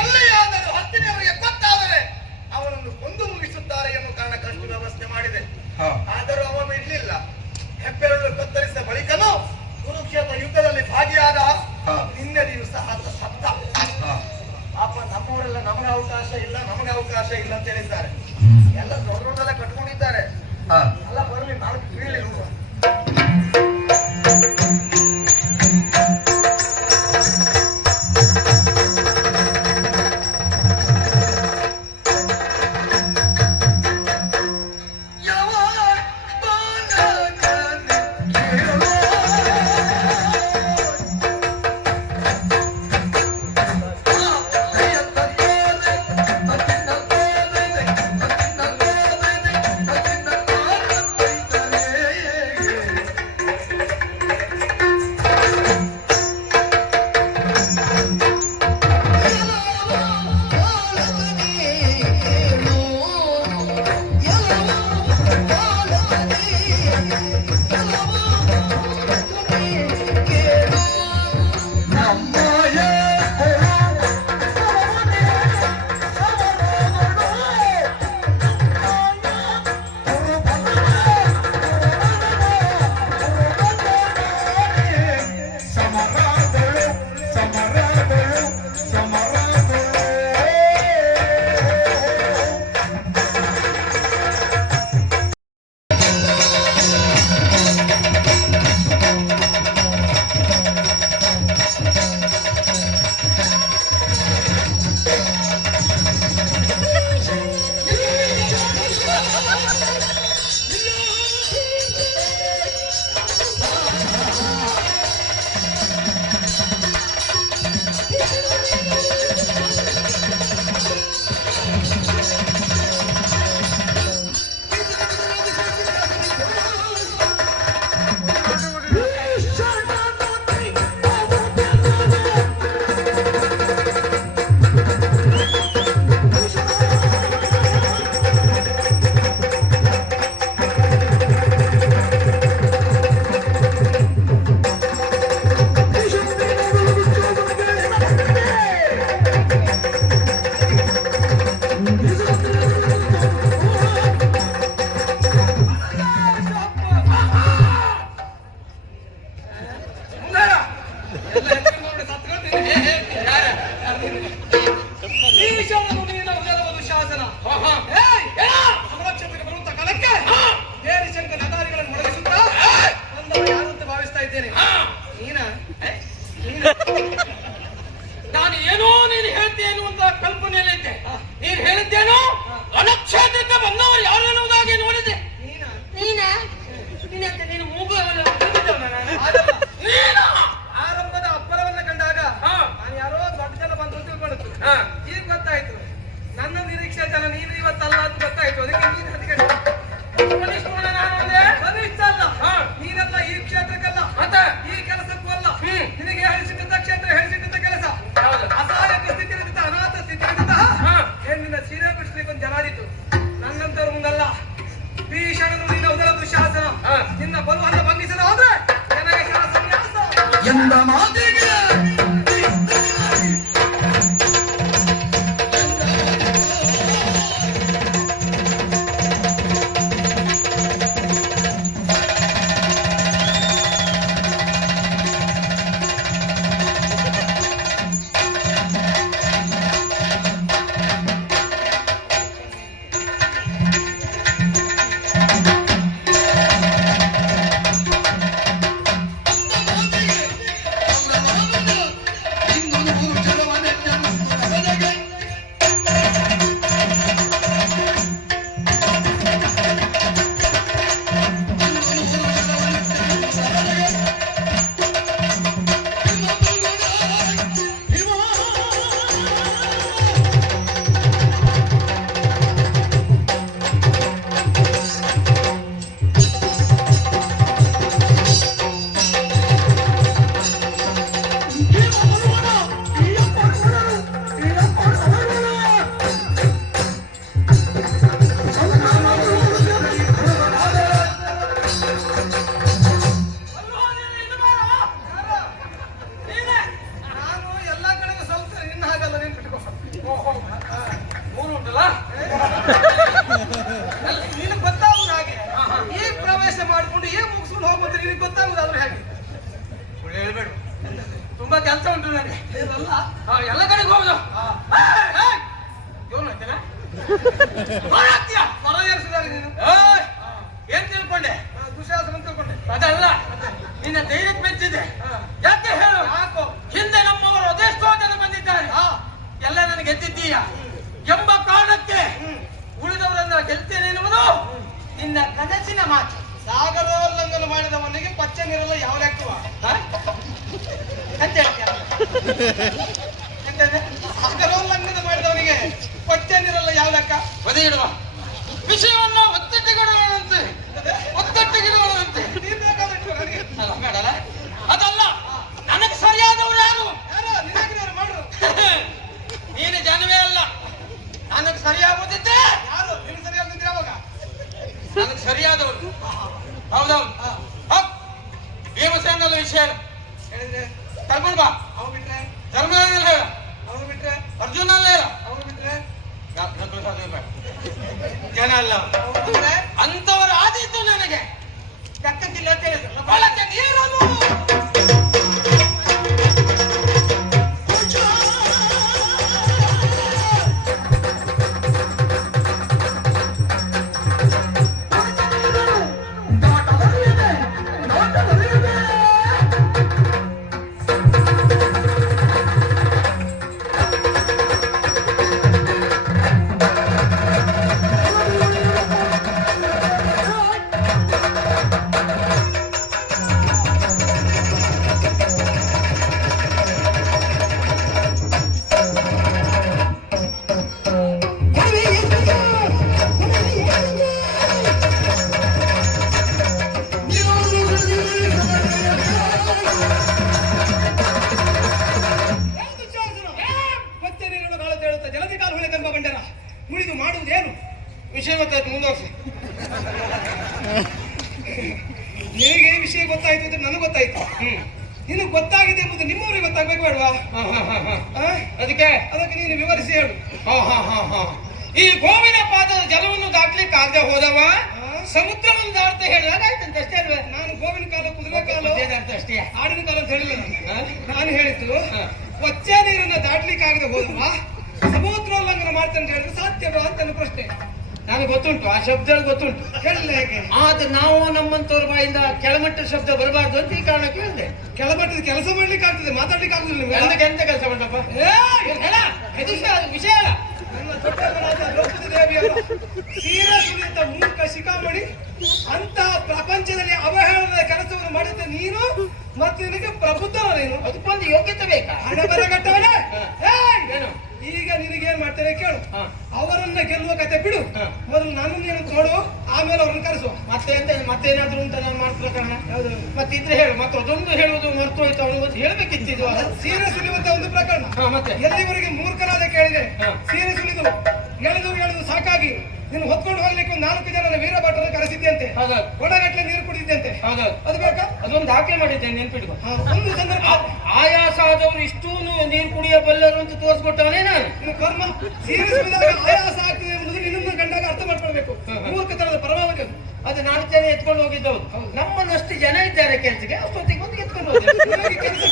ಎಲ್ಲಿಯಾದರೂ ಹಸ್ತಿನಿಯವರಿಗೆ ಗೊತ್ತಾದರೆ ಅವನನ್ನು ಕೊಂದು ಮುಗಿಸುತ್ತಾರೆ ಎನ್ನುವ ಕಾರಣಕ್ಕಷ್ಟು ವ್ಯವಸ್ಥೆ ಮಾಡಿದೆ. ಆದರೂ ಅವ ಬಿಡ್ಲಿಲ್ಲ. ಹೆಬ್ಬೆರಳು ಕತ್ತರಿಸಿದ ಬಳಿಕನು ಕುರುಕ್ಷೇತ್ರ ಯುದ್ಧದಲ್ಲಿ ಭಾಗಿಯಾದ ನಿನ್ನೆ ದಿವಸ ಆತ ಸತ್ತ. ಪಾಪ ನಮ್ಮವರೆಲ್ಲ ನಮಗೆ ಅವಕಾಶ ಇಲ್ಲ ಅಂತ ಹೇಳಿದ್ದಾರೆ. ಎಲ್ಲ ದೊಡ್ಡ ದೊಡ್ಡದೆಲ್ಲ ಕಟ್ಕೊಂಡಿದ್ದಾರೆ. ಎಲ್ಲ ಬರಲಿ, ನಾಲ್ಕು ಬೀಳಲಿ. ಗೊತ್ತಾಯ್ತಲ್ಲ, ನೀನು ಇವತ್ತಲ್ಲ ಅಂತ ಗೊತ್ತಾಯ್ತು. ಅದಕ್ಕೆ ನೀನು ಅದಕ್ಕೆ ಕನಿಷ್ಠ ಅಲ್ಲ. ನೀನಲ್ಲ ಈ ಕ್ಷೇತ್ರಕ್ಕಲ್ಲ, ಮತ್ತೆ ಈ ಕೆಲಸಕ್ಕೂ ಅಲ್ಲ. ನಿನಗೆ ಹೇಳಿಸಿದ್ದ ಕ್ಷೇತ್ರ, ಹೇಳಿಸಿದ್ದ ಕೆಲಸ. ಅಸಹಾಯ ಸ್ಥಿತಿರಹಿತ, ಅನಾಥ ಸ್ಥಿತಿರಹಿತ ಹೆಣ್ಣಿನ ಸೀರೆ ಬಿಡಿಸ್ಲಿಕ್ಕೆ ಒಂದು ಜನಾದಿತ್ತು. ನನ್ನಂತವ್ರು ಮುಂದಲ್ಲ. ಭೀಷಣನು ನಿನ್ನ ಉದರ ದುಶಾಸನ, ನಿನ್ನ ಬಲವನ್ನು ಭಂಗಿಸಲು ಹೋದ್ರೆ ನನಗೆ ಶಾಸನ್ಯಾಸ ಎಂದ ಮಾತಿಗೆ ನೀನು ಗೊತ್ತಾಗುದು ಹಾಗೆ. ಈ ಪ್ರವೇಶ ಮಾಡಿಕೊಂಡು ಏನ್ ಮುಗಿಸ್ಕೊಂಡು ಹೋಗ್ಬೋದು ನಿನಗೆ ಗೊತ್ತಾಗುದು ಆದ್ರೆ ಹೇಗೆ? ಸುಳ್ಳು ಹೇಳ್ಬೇಡ, ತುಂಬಾ ಕೆಲಸ ಉಂಟು ನನಗೆ. ಎಲ್ಲ ಕಡೆಗೆ ಹೋಗುದು. ಏನ್ ತಿಳ್ಕೊಂಡೆ? ದುಶಾಸನ ತಿಳ್ಕೊಂಡೆ. ಅದಲ್ಲ, ನಿನ್ನ ಧೈರ್ಯಕ್ಕೆ ಮೆಚ್ಚಿದೆ. ಯಾಕೆ ಹೇಳು? ಯಾಕೋ ಹಿಂದೆ ನಮ್ಮವರು ಅದೆಷ್ಟೋ ಜನ ಬಂದಿದ್ದಾರೆ, ಎಲ್ಲ ನನಗೆ ಗೆದ್ದಿದ್ದೀಯ ಎಂಬ ಕಾರಣಕ್ಕೆ ಉಳಿದವರನ್ನ ಗೆಲ್ತೇನೆ ಎನ್ನುವುದು ನಿನ್ನ ಕನಸಿನ ಮಾತು. ಸಾಗರೋಲ್ಲಂಘನ ಮಾಡಿದವನಿಗೆ ಪಚ್ಚೆ ನೀರಲ್ಲ ಯಾವ ಲೆಕ್ಕವ ಅಂತ ಹೇಳ್ತೀಯ? ಸಾಗರೋಲ್ಲಂಘನ ಮಾಡಿದವನಿಗೆ ಪಚ್ಚೆ ನೀರಲ್ಲ ಯಾವ ಲೆಕ್ಕ? ಬದಿಗಿಡುವ ವಿಷಯವನ್ನ ಒತ್ತಟ್ಟಿಗಿಡುವಂತೆ, ಒತ್ತಟ್ಟಿಗಿಡುವಂತೆ ನೀನ್ ಬೇಕಾದಷ್ಟು ನನಗೆ ಬೇಡಲ್ಲ. ಅದಲ್ಲ, ನನಗೆ ಸರಿಯಾದವರು ಯಾರು? ನಿನಗೆ ಮಾಡು. ನೀನು ಜನವೇ ಅಲ್ಲ. ನನಗೆ ಸರಿಯಾಗುತ್ತಿದ್ದೆ ಯಾರು? ನಿನಗೆ ಸರಿಯಾಗುತ್ತಿದ್ರೆ ಅವಾಗ ನನಗೆ ಸರಿಯಾದವರು. ಹೌದೌದು. ಭೀಮಸೇನಲ್ಲ ವಿಷಯ ಹೇಳಿದ್ರೆ ತಗೊಂಡ್ ಬಾ. ಅವ್ನು ಬಿಟ್ರೆ ಧರ್ಮದಲ್ಲಿ ಹೇಳ. ಅವನು ಬಿಟ್ರೆ ಅರ್ಜುನಲ್ಲ ಹೇಳ. ಅವನು ಬಿಟ್ರೆ ಜನ ಅಲ್ಲ. ಅಂತವರ ಆದೀತು ನನಗೆ ದಕ್ಕಕ್ಕಿಲ್ಲ ಅಂತ ಹೇಳಿದ್ರು. ಬಳಕೆ ನೀರನ್ನು ಉಳಿದು ಮಾಡುವುದೇನು? ವಿಷಯ ಗೊತ್ತಾಯ್ತು, ಮುಂದುವರ್ಸಿ. ನಿನಗೆ ವಿಷಯ ಗೊತ್ತಾಯ್ತು ಅಂದ್ರೆ ನನಗೆ ಗೊತ್ತಾಯ್ತು. ನಿನಗೆ ಗೊತ್ತಾಗಿದೆ ಎಂಬುದು ನಿಮ್ಮವರಿಗೆ ಗೊತ್ತಾಗ್ಬೇಕು ಬೇಡವಾ? ಅದಕ್ಕೆ ನೀನು ವಿವರಿಸಿ ಹೇಳು. ಈ ಗೋವಿನ ಪಾದದ ಜಲವನ್ನು ದಾಟ್ಲಿಕ್ಕೆ ಆಗದೆ ಹೋದವ ಸಮುದ್ರವನ್ನು ದಾಟ್ತಾ ಹೇಳಿದಾಗ ಆಯ್ತಂತ ಅಷ್ಟೇ ಅಲ್ವೇ? ನಾನು ಗೋವಿನ ಕಾಲ, ಕುದುರೆ ಕಾಲ ಅಷ್ಟೇ, ಆಡಿನ ಕಾಲ ಅಂತ ಹೇಳಿಲ್ಲ. ನಾನು ಹೇಳಿದ್ದು ಕೊಚ್ಚೆ ನೀರನ್ನ ದಾಟ್ಲಿಕ್ಕೆ ಆಗದೆ ಹೋದವ ಸಮುದ್ರೋಲ್ಲಂಘನ ಮಾಡ್ತಾನೆ ಅಂತ ಹೇಳಿದ್ರೆ ಸಾಧ್ಯವಾ ಅಂತ ನನ್ನ ಪ್ರಶ್ನೆ. ನನಗೆ ಗೊತ್ತುಂಟು, ಆ ಶಬ್ದ ಗೊತ್ತುಂಟು. ಹೇಳಿಲ್ಲ ಹೇಗೆ? ಆದ್ರೆ ನಾವು ನಮ್ಮಂತವ್ರ ಬಾಯಿಂದ ಕೆಳಮಟ್ಟದ ಶಬ್ದ ಬರಬಾರ್ದು ಅಂತ ಈ ಕಾರಣ ಕೇಳಿದೆ. ಕೆಳಮಟ್ಟದ ಕೆಲಸ ಮಾಡ್ಲಿಕ್ಕೆ ಆಗ್ತದೆ, ಮಾತಾಡ್ಲಿಕ್ಕೆ ಆಗುದಿಲ್ಲ. ಎಂತ ಕೆಲಸ ಮಾಡಪ್ಪ? ವಿಷಯ ಅಲ್ಲ. ನನ್ನ ದೊಡ್ಡವರಾದ ದ್ರೌಪದಿ ದೇವಿಯವರು ಸೀರೆ ಸುರಿತ ಮೂರ್ಖ ಶಿಖಾಮಣಿ ಅಂತ ಪ್ರಪಂಚದಲ್ಲಿ ಅವಹೇಳನದ ಕೆಲಸವನ್ನು ಮಾಡಿದ್ದ ನೀನು ಮತ್ತೆ ನಿನಗೆ ಪ್ರಬುದ್ಧವ ನೀನು. ಅದಕ್ಕೊಂದು ಯೋಗ್ಯತೆ ಬೇಕಾ? ಹಣ ಬರಗಟ್ಟವನೇ. ಈಗ ನಿನಗೆ ಏನ್ ಮಾಡ್ತೇನೆ ಕೇಳು. ಹಾ. ಅವರನ್ನ ಗೆಲ್ಲುವ ಕತೆ ಬಿಡು. ಹಾ. ಮೊದಲು ನನ್ನನ್ನು ನೀನು ನೋಡು, ಆಮೇಲೆ ಅವ್ರನ್ನ ಕರೆಸುವ. ಮತ್ತೇನಾದ್ರು ಅಂತ ನಾನು ಮಾಡ್ತಿಲ್ಲ ಕಾರಣ ಮತ್ತಿದ್ರೆ ಹೇಳು. ಮತ್ತೆ ಅದೊಂದು ಹೇಳುವುದು ಮರ್ತು ಹೋಯ್ತು. ಅವನು ಹೇಳ್ಬೇಕಿತ್ತು. ಸೀರೆ ಸುಲಿಯುವಂತ ಒಂದು ಪ್ರಕರಣ. ಮತ್ತೆ ಎಲ್ಲಿವರೆಗೆ ಮೂರ್ಖರಾದ ಕೇಳಿದೆ. ಹಾ. ಸೀರೆ ಸುಲಿದು ಎಳೆದು ಸಾಕಾಗಿ ನೀನು ಹೊತ್ಕೊಂಡು ಹೋಗ್ಲಿಕ್ಕೆ ಒಂದು 4 ಜನರ ವೀರಭಟರನ್ನು ಕರೆಸಿದ್ದಂತೆ. ಒಡಗಟ್ಲೆ ನೀರು ಕುಡಿದಂತೆ. ಅದು ಬೇಕಾ? ಅದೊಂದು ದಾಖಲೆ ಮಾಡಿದ್ದೇನೆ, ನೆನ್ಪಿಟ್ಕೊ. ಒಂದು ಸಂದರ್ಭ ಆಯಾಸ ಆದವರು ಇಷ್ಟೂ ನೀರು ಕುಡಿಯಬಲ್ಲರು ಅಂತ ತೋರಿಸ್ಕೊಟ್ಟವನೇ ನಾನು. ಇನ್ನು ಕರ್ಮ ಸೀರೆ ಸುಲಿದಾಗ ಆಯಾಸ ಆಗ್ತದೆ ಎಂಬುದು ನಿನ್ನನ್ನು ಕಂಡಾಗ ಅರ್ಥ ಮಾಡ್ಕೊಳ್ಬೇಕು. ಮೂರ್ಖತನದ ಪರಮಾವಧಿ ಅದು 4 ಜನ ಎತ್ಕೊಂಡು ಹೋಗಿದ್ದವು. ನಮ್ಮನ್ನಷ್ಟು ಜನ ಇದ್ದಾರೆ ಕೆಲಸಕ್ಕೆ, ಅಷ್ಟೊತ್ತಿಗೆ ಒಂದು ಎತ್ಕೊಂಡು ಹೋಗಿ ಕೆಲಸ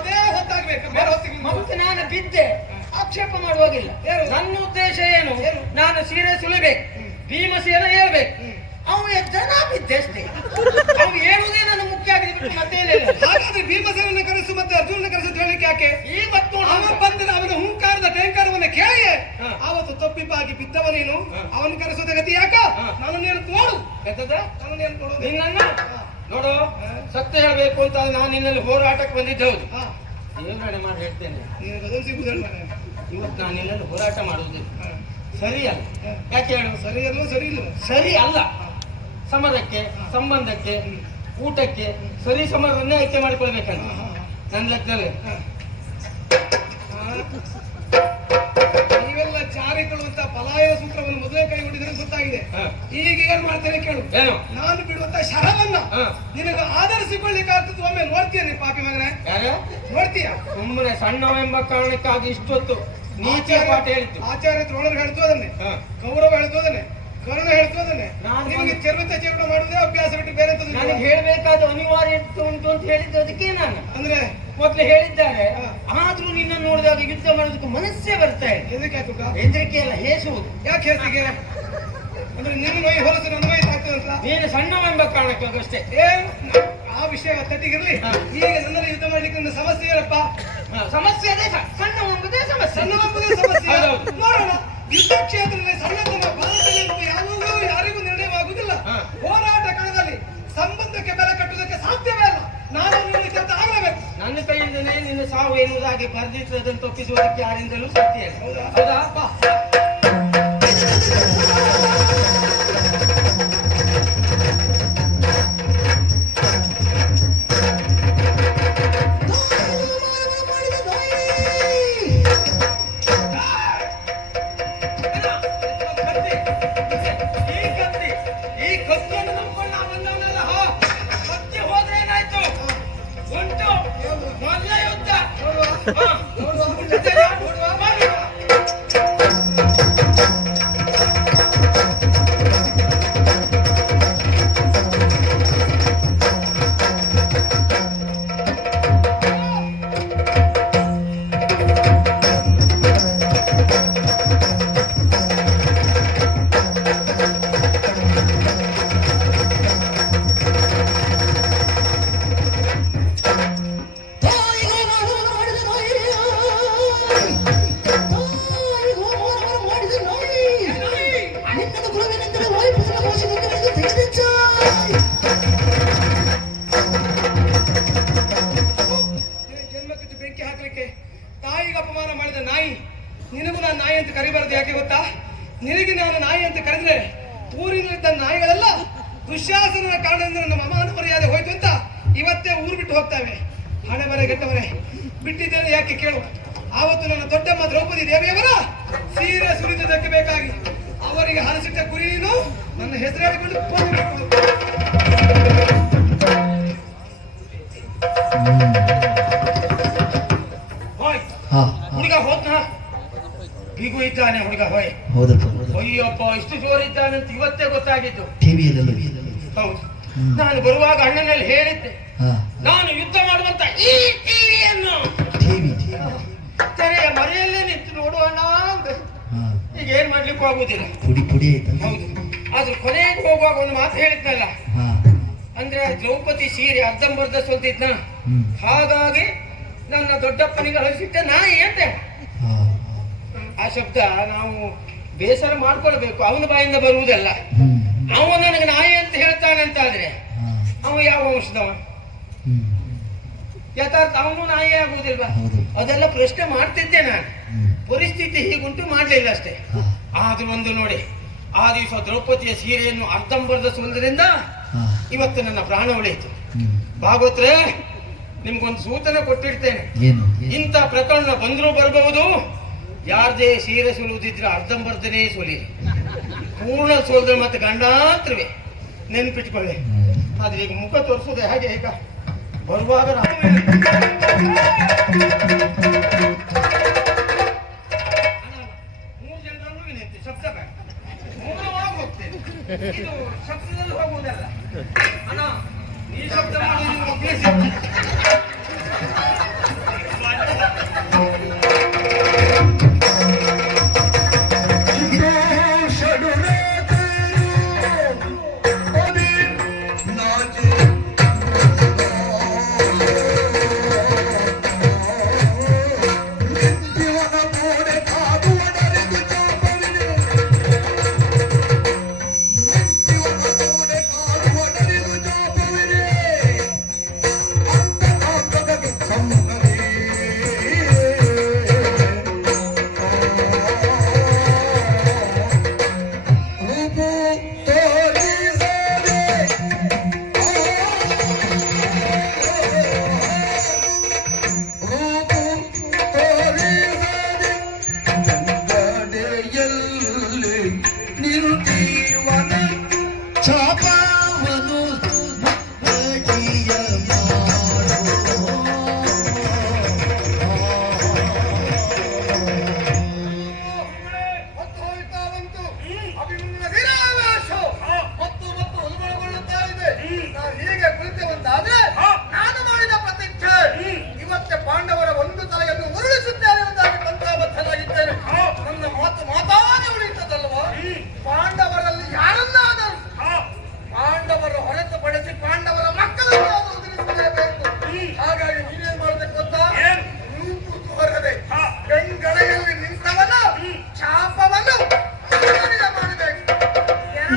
ಅದೇ ಹೊತ್ತಾಗ್ಬೇಕು, ಬೇರೆ ಹೊತ್ತಿಗೆ. ಮತ್ತೆ ನಾನು ಬಿದ್ದೆ, ಆಕ್ಷೇಪ ಮಾಡುವಾಗಿಲ್ಲ. ನನ್ನ ಉದ್ದೇಶ ಏನು? ನಾನು ಸೀರೆ ಸುಲಿಬೇಕು, ಭೀಮಸೇನ ಹೇಳ್ಬೇಕು. ಅವು ಜನ ಬಿದ್ದೆ ಅಷ್ಟೇ. ಅವು ಹೇಳುವುದೇ ನನ್ನ ಮುಖ್ಯ ಆಗಿದೆ ಬಿಟ್ಟು ಮತ್ತೇನಿಲ್ಲ. ಹಾಗಾದ್ರೆ ಭೀಮಸೇನನ್ನು ಕರೆಸು ಮತ್ತೆ ಅರ್ಜುನನ ಕರೆಸು ಹೇಳಿಕ್ಕೆ ಯಾಕೆ? ಈ ಮತ್ತು ಅವನು ಬಂದ ಅವನ ಹುಂಕಾರದ ಟೇಂಕಾರವನ್ನ ಕೇಳಿ ಅವತ್ತು ತಪ್ಪಿಪ್ಪಾಗಿ ಬಿದ್ದವ ನೀನು. ಅವನು ಕರೆಸೋದ ಗತಿ ಯಾಕ? ನನ್ನನ್ನೇನು ನೋಡು, ನನ್ನನ್ನೇನು ನೋಡು. ನಿನ್ನ ನೋಡು, ಸತ್ಯ ಹೇಳ್ಬೇಕು ಅಂತ ನಾನು ನಿನ್ನಲ್ಲಿ ಹೋರಾಟಕ್ಕೆ ಬಂದಿದ್ದೆ. ಹೌದು, ಯೋಚನೆ ಮಾಡಿ ಹೇಳ್ತೇನೆ. ಅದೊಂದು ಸಿಗುದಿಲ್ಲ. ಇವತ್ತು ನಾನು ನಿನ್ನಲ್ಲಿ ಹೋರಾಟ ಮಾಡುವುದಿಲ್ಲ. ಸರಿ ಅಲ್ಲ. ಯಾಕೆ ಹೇಳು? ಸರಿ ಅಲ್ಲ, ಸರಿ ಇಲ್ಲ. ಸರಿ ಅಲ್ಲ. ಸಮರಕ್ಕೆ, ಸಂಬಂಧಕ್ಕೆ, ಊಟಕ್ಕೆ ಸರಿ ಸಮರನ್ನೇ ಆಯ್ಕೆ ಮಾಡಿಕೊಳ್ಬೇಕಂತ ನನ್ನ ಲೆಕ್ಕದಲ್ಲಿ. ನೀವೆಲ್ಲ ಜಾರಿಕೊಳ್ಳುವಂತ ಪಲಾಯನ ಸೂತ್ರವನ್ನು ಮೊದಲೇ ಕೈಗೊಂಡಿದ್ರೆ ಗೊತ್ತಾಗಿದೆ. ಈಗ ಏನ್ ಮಾಡ್ತೇನೆ ಕೇಳು. ಏನು? ನಾನು ಬಿಡುವಂತ ಶರವನ್ನ ನಿನಗೆ ಆಧರಿಸಿಕೊಳ್ಳಿಕ್ಕೆ ಆಗ್ತದೆ. ಒಮ್ಮೆ ನೋಡ್ತೀಯ ನೀ ಪಾಪಿ ಮಗನೇ? ಯಾರು ನೋಡ್ತೀಯ? ಸುಮ್ಮನೆ ಸಣ್ಣವೆಂಬ ಕಾರಣಕ್ಕಾಗಿ ಇಷ್ಟೊತ್ತು ನೀಚೆ ಪಾಠ ಹೇಳಿದ್ದು. ಆಚಾರ್ಯ ದ್ರೋಣರು ಹೇಳ್ತು ಅದನ್ನೇ, ಕೌರವ ಹೇಳ್ತು ಅದನ್ನೇ, ಕರ್ಣ ಹೇಳ್ತು ಅದನ್ನೇ. ನಿಮಗೆ ಚರ್ವಣ ಮಾಡುವುದೇ ಅಭ್ಯಾಸ ಬಿಟ್ಟು ಬೇರೆ ನನಗೆ ಹೇಳ್ಬೇಕಾದ ಅನಿವಾರ್ಯ ಉಂಟು ಅಂತ ಹೇಳಿದ್ದು ಅದಕ್ಕೆ ನಾನು. ಅಂದ್ರೆ ಮೊದ್ಲು ಹೇಳಿದ್ದಾರೆ. ಆದ್ರೂ ನಿನ್ನ ನೋಡಿದಾಗ ಯುದ್ಧ ಮಾಡೋದಕ್ಕೆ ಮನಸ್ಸೇ ಬರ್ತಾ ಇದೆ. ಹೆದರಿಕೆ ಆಗ್ತದ? ಹೆದರಿಕೆ ಅಲ್ಲ, ಹೇಸುವುದು. ಯಾಕೆ ಹೇಳ್ತೀಗೆ? ಅಂದ್ರೆ ನಿನ್ನ ನೋಯಿ ಹೊಲಸು ನನ್ನ ನೋಯಿ ಆಗ್ತದಂತ ನೀನು ಸಣ್ಣವೆಂಬ ಕಾರಣಕ್ಕಾಗಿ ಅಷ್ಟೇ. ಆ ವಿಷಯ ತಟ್ಟಿಗಿರ್ಲಿ. ಈಗ ನನ್ನಲ್ಲಿ ಯುದ್ಧ ಮಾಡ್ಲಿಕ್ಕೆ ಒಂದು ಸಮಸ್ಯೆ ಏನಪ್ಪ? ಸಮಸ್ಯೆ ಅದೇ, ಸಣ್ಣ ಒಂಬುದೇ ಸಮಸ್ಯೆ. ಸಣ್ಣ ಒಂಬುದೇ ಸಮಸ್ಯೆ. ನೋಡೋಣ, ಯುದ್ಧ ಕ್ಷೇತ್ರದಲ್ಲಿ ಸಣ್ಣತನ ಭಾರತದಲ್ಲಿ ಯಾರಿಗೂ ನಿರ್ಣಯವಾಗುವುದಿಲ್ಲ. ಹೋರಾಟ ಕಣದಲ್ಲಿ ಸಂಬಂಧಕ್ಕೆ ಬೆಲೆ ಕಟ್ಟುವುದಕ್ಕೆ ಸಾಧ್ಯವೇ ಇಲ್ಲ. ನಾನು ಆಗಲೇಬೇಕು. ನನ್ನ ಕೈಯಿಂದಲೇ ನಿನ್ನ ಸಾವು ಎನ್ನುವುದಾಗಿ ಬರ್ದಿದ್ದದನ್ನು ತಪ್ಪಿಸುವುದಕ್ಕೆ ಯಾರಿಂದಲೂ ಸಾಧ್ಯ ಇಲ್ಲ. ಹೌದಾ? ತಾಯಿಗೆ ಅಪಮಾನ ಮಾಡಿದ ನಾಯಿ ನಿನಗೂ ನಾನು ನಾಯಿ ಅಂತ ಕರಿಬಾರದು. ಯಾಕೆ ಗೊತ್ತಾ? ನಿನಗೆ ನಾನು ನಾಯಿ ಅಂತ ಕರೆದ್ರೆ ಊರಿನಲ್ಲಿದ್ದ ನಾಯಿಗಳೆಲ್ಲ ದುಶ್ಯಾಸನದ ಕಾರಣದಿಂದ ನಮ್ಮ ಅಮಾನ ಮರ್ಯಾದೆ ಹೋಯ್ತು ಅಂತ ಇವತ್ತೇ ಊರು ಬಿಟ್ಟು ಹೋಗ್ತಾವೆ. ಹಣೆ ಬರೆ ಗೆಟ್ಟವರೇ, ಬಿಟ್ಟಿದ್ದೇನೆ ಯಾಕೆ ಕೇಳು. ಆವತ್ತು ನನ್ನ ದೊಡ್ಡಮ್ಮ ದ್ರೌಪದಿ ದೇವಿಯವರ ಸೀರೆ ಸುರಿದುದಕ್ಕೆ ಬೇಕಾಗಿ ಅವರಿಗೆ ಹರಸಿಟ್ಟ ಕುರಿ ನೀನು ನನ್ನ ಹೆಸರು ಹೇಳಿಕೊಂಡು ಹುಡುಗ ಹೋದ್ನ ಬೀಗು ಇದ್ದಾನೆ. ಹುಡುಗ ಹೋಯ್ ಅಯ್ಯಪ್ಪ ಇಷ್ಟು ಜೋರಿದ್ದಾನೆ ಅಂತ ಇವತ್ತೇ ಗೊತ್ತಾಗಿದ್ದು. ಹೌದು, ನಾನು ಬರುವಾಗ ಅಣ್ಣನಲ್ಲಿ ಹೇಳಿದ್ದೆ, ನಾನು ಯುದ್ಧ ಮಾಡುವಂತ ಈ ಟಿವಿಯನ್ನು ತೆರೆಯ ಮರೆಯಲ್ಲೇ ನಿಂತು ನೋಡುವಣ್ಣ ಅಂತ. ಈಗ ಏನ್ ಮಾಡ್ಲಿಕ್ಕೂ ಆಗುದಿಲ್ಲ. ಹೌದು, ಆದ್ರೂ ಕೊನೆಗೆ ಹೋಗುವಾಗ ಒಂದು ಮಾತು ಹೇಳಿದ್ನಲ್ಲ, ಅಂದ್ರೆ ದ್ರೌಪದಿ ಸೀರೆ ಅರ್ಧಂಬರ್ಧ ಸೋಲ್ತಿದ್ನ, ಹಾಗಾಗಿ ನನ್ನ ದೊಡ್ಡಪ್ಪನಿಗೆ ಹರಿಸಿಟ್ಟ ನಾಯಿ ಅಂತ. ಆ ಶಬ್ದ ನಾವು ಬೇಸರ ಮಾಡ್ಕೊಳ್ಬೇಕು, ಅವನ ಬಾಯಿಂದ ಬರುವುದಲ್ಲ. ಅವ ನನಗೆ ನಾಯಿ ಅಂತ ಹೇಳ್ತಾನೆ ಅಂತ ಆದ್ರೆ ಅವ ಯಾವ ವಂಶದವ? ಯಥಾರ್ಥ ಅವನು ನಾಯಿ ಆಗುವುದಿಲ್ವಾ? ಅದೆಲ್ಲ ಪ್ರಶ್ನೆ ಮಾಡ್ತಿದ್ದೆ ನಾನು. ಪರಿಸ್ಥಿತಿ ಹೀಗುಂಟು ಮಾಡ್ಲಿಲ್ಲ ಅಷ್ಟೇ. ಆದ್ರೂ ಒಂದು ನೋಡಿ, ಆ ದಿವಸ ದ್ರೌಪದಿಯ ಸೀರೆಯನ್ನು ಅರ್ಧಂಬರ್ಧ ಸುಲಿದ್ರಿಂದ ಇವತ್ತು ನನ್ನ ಪ್ರಾಣ ಉಳಿಯಿತು. ಭಾಗವತ್ರೆ, ನಿಮ್ಗೊಂದು ಸೂಚನೆ ಕೊಟ್ಟಿರ್ತೇನೆ. ಇಂಥ ಪ್ರಕರಣ ಬಂದರೂ ಬರಬಹುದು, ಯಾರ್ದೇ ಸೀರೆ ಸುಲಿದಿದ್ರೆ ಅರ್ಧಂಬರ್ಧನೇ ಸುಲಿರಿ, ಪೂರ್ಣ ಸೋಲ್ದ್ರೆ ಮತ್ತೆ ಗಂಡಾಂತರವೇ. ನೆನ್ಪಿಟ್ಕೊಳ್ಳಿ. ಆದ್ರೆ ಈಗ ಮುಖ ತೋರಿಸೋದೆ ಹಾಗೆ. ಈಗ ಬರುವಾಗ ಮೂರು ಜನರಲ್ಲೂ ವಿನಂತಿ, ಶಬ್ದ ಬೇಡ, ಮೌನವಾಗಿ ಹೋಗ್ತೇನೆ. ಇದು ಶಬ್ದದಲ್ಲಿ ಹೋಗುವುದಲ್ಲ ಅಣ್ಣ. ಈ ಶಬ್ದ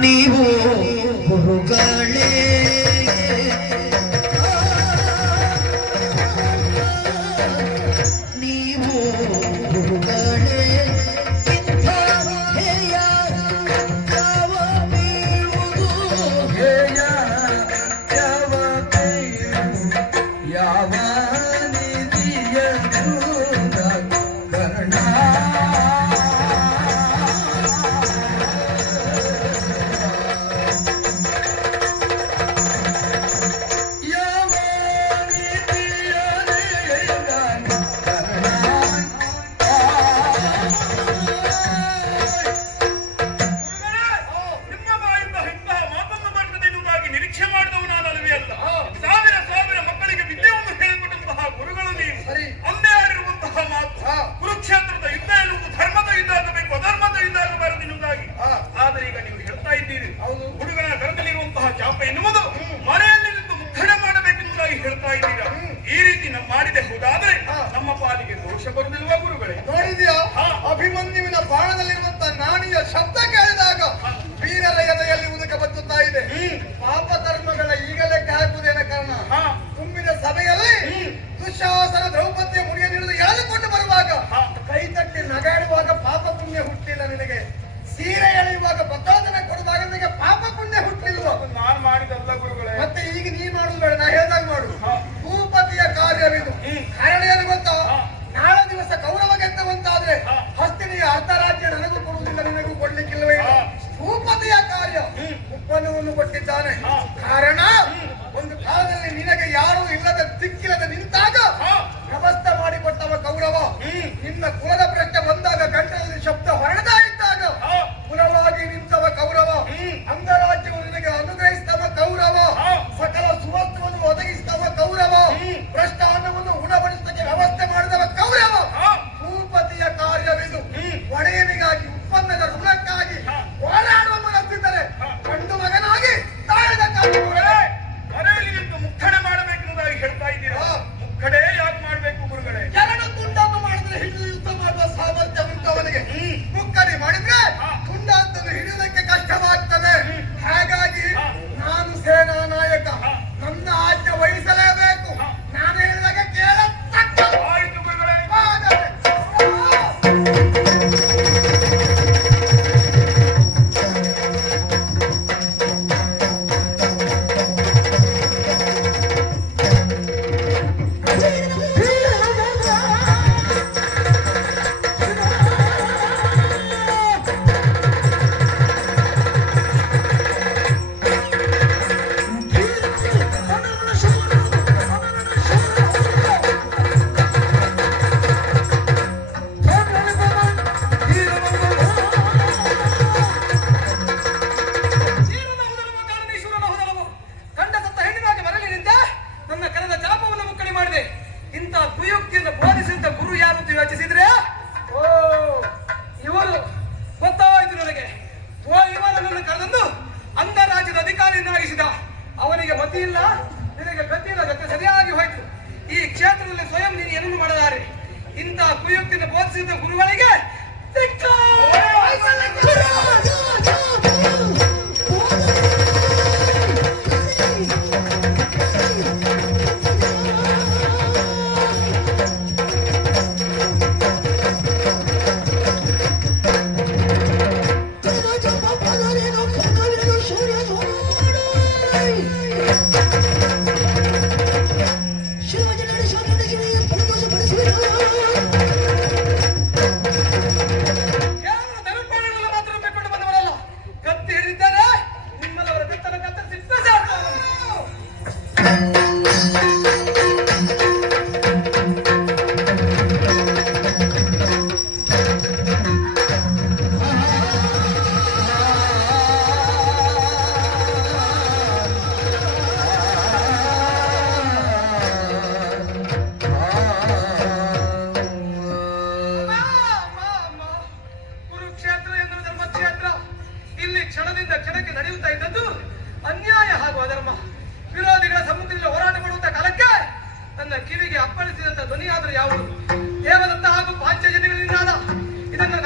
ನೀವು ಗುರುಗಳೇ ನೀವು ಗುರುಗಳೇ ಇಂಥ ಹೇಯ ಯಾವ ಬೀಳುವುದು ಹೇಯ ಯಾವ ಯಾವ ನಿಧಿಯ ಕರ್ಣ ಅಭಿಮನ್ಯುವಿನ ಬಾಣದಲ್ಲಿರುವಂತಹ ನಾಣಿಯ ಶಬ್ದ ಕೇಳಿದಾಗ ವೀರರ ಎದೆಯಲ್ಲಿ ಉದುಕ ಬತ್ತುತ್ತಾ ಇದೆ. ಪಾಪ ಕರ್ಮಗಳ ಈಗ ಲೆಕ್ಕ ಹಾಕುವುದೇನ ಕಾರಣ? ತುಂಬಿದ ಸಭೆಯಲ್ಲಿ ದುಶ್ಯಾಸನ ದ್ರೌಪದಿಯ ಮುಡಿಯ ಹಿಡಿದು ಎಳೆದುಕೊಂಡು ಬರುವಾಗ ಕೈ ತಟ್ಟಿ ನಗಾಡುವಾಗ ಪಾಪ ಪುಣ್ಯ ಹುಟ್ಟಿಲ್ಲ ನಿನಗೆ. ಸೀರೆ ಎಳೆಯುವಾಗ ಪ್ರಚೋದನೆ ಕೊಡುವಾಗ ನಿನಗೆ ಪಾಪ ಪುಣ್ಯ ಹುಟ್ಟಲಿಲ್ವ? ನಾನು ಮಾಡಿದಲ್ಲ ಗುರುಗಳೇ. ಮತ್ತೆ ಈಗ ನೀ ಮಾಡುದು ಬೇಡ, ನಾ ಹೇಳ್ದಾಗ ಮಾಡು. ಭೂಪತಿಯ ಕಾರ್ಯವಿದು. ಕಾರಣ ಏನು ಗೊತ್ತಾ? ನಾಳೆ ದಿವಸ ಕೌರವ ಗೆದ್ದವಂತಾದ್ರೆ ಹಸ್ತಿನಿಯ ಅರ್ಧ ರಾಜ್ಯ ನನಗೂ ಕೊಡುವುದಿಲ್ಲ, ನಿನಗೂ ಕೊಡ್ಲಿಕ್ಕಿಲ್ಲವೇ? ಭೂಪತಿಯ ಕಾರ್ಯ ಉತ್ಪನ್ನವನ್ನು ಕೊಟ್ಟಿದ್ದಾನೆ. ಕಾರಣ ಒಂದು ಕಾಲದಲ್ಲಿ ನಿನಗೆ ಯಾರೂ ಇಲ್ಲದ ದಿಕ್ಕಿಲ್ಲದ ನಿಂತಾಗ ವ್ಯವಸ್ಥೆ ಮಾಡಿಕೊಟ್ಟವ ಕೌರವ. ನಿನ್ನ ಕುಲದ ಪ್ರಶ್ನೆ ಬಂದಾಗ ಗಂಟಲಲ್ಲಿ ಶಬ್ದ ಹೊರಡತಾ ಇದ್ದಾಗ ಕುಲವಾಗಿ ನಿಂತವ ಕೌರವ. ಅಂಗರಾಜ್ಯವು ನಿನಗೆ ಅನುಗ್ರಹಿಸಿದವ ಕೌರವ. ಸಕಲ ಸುವಸ್ತುವನ್ನು ಒದಗಿಸಿದವ ಕೌರವ. ಭ್ರಷ್ಟಾನ್ನವನ್ನು ಉಣಬಡಿಸಕ್ಕೆ ವ್ಯವಸ್ಥೆ ಮಾಡಿದವ ಕೌರವ. ಭೂಪತಿಯ ಕಾರ್ಯವಿದು. ಒಡೆಯನಿಗಾಗಿ ಉತ್ಪನ್ನದ ಋಣಕ್ಕಾಗಿ ಹೋರಾಡುವ ಮನಸ್ಸಿದ್ದರೆ ಗಂಡು ಮಗನಾಗಿ ತಾಳಿದ ಕಾರ್ಯ ಕಲಿಸಿದ ಗುರುಗಳಿಗೆ ಕೇವಲ ಧನುರ್ಬಾಣಗಳನ್ನು ಮಾತ್ರ ಬೇಕೊಂಡು ಬಂದವರಲ್ಲ, ಕತ್ತಿ ಹಿಡಿದಿದ್ದಾರೆ. ನಿಮ್ಮಲ್ಲವರ ಬೆತ್ತನ ಕತ್ತರಿಸಿ ಬಿಸಾಡ್ತಾರೆ. ಕುರುಕ್ಷೇತ್ರ ಎನ್ನುವ ಧರ್ಮಕ್ಷೇತ್ರ. ಇಲ್ಲಿ ಕ್ಷಣದಿಂದ ಕ್ಷಣಕ್ಕೆ ನಡೆಯುತ್ತಾ ಇದ್ದದ್ದು ಅನ್ಯಾಯ ಹಾಗೂ ಅಧರ್ಮ. ವಿರೋಧಿಗಳ ಸಮ್ಮುಖದಲ್ಲಿ ಹೋರಾಟ ಮಾಡುವಂತ ಕಾಲಕ್ಕೆ ತನ್ನ ಕಿವಿಗೆ ಅಪ್ಪಳಿಸಿದಂತ ಧ್ವನಿಯಾದರೂ ಯಾವುದು? ದೇವದತ್ತ ಹಾಗೂ ಪಾಂಚಜನ್ಯಗಳಿಂದಾದ ಇದನ್ನು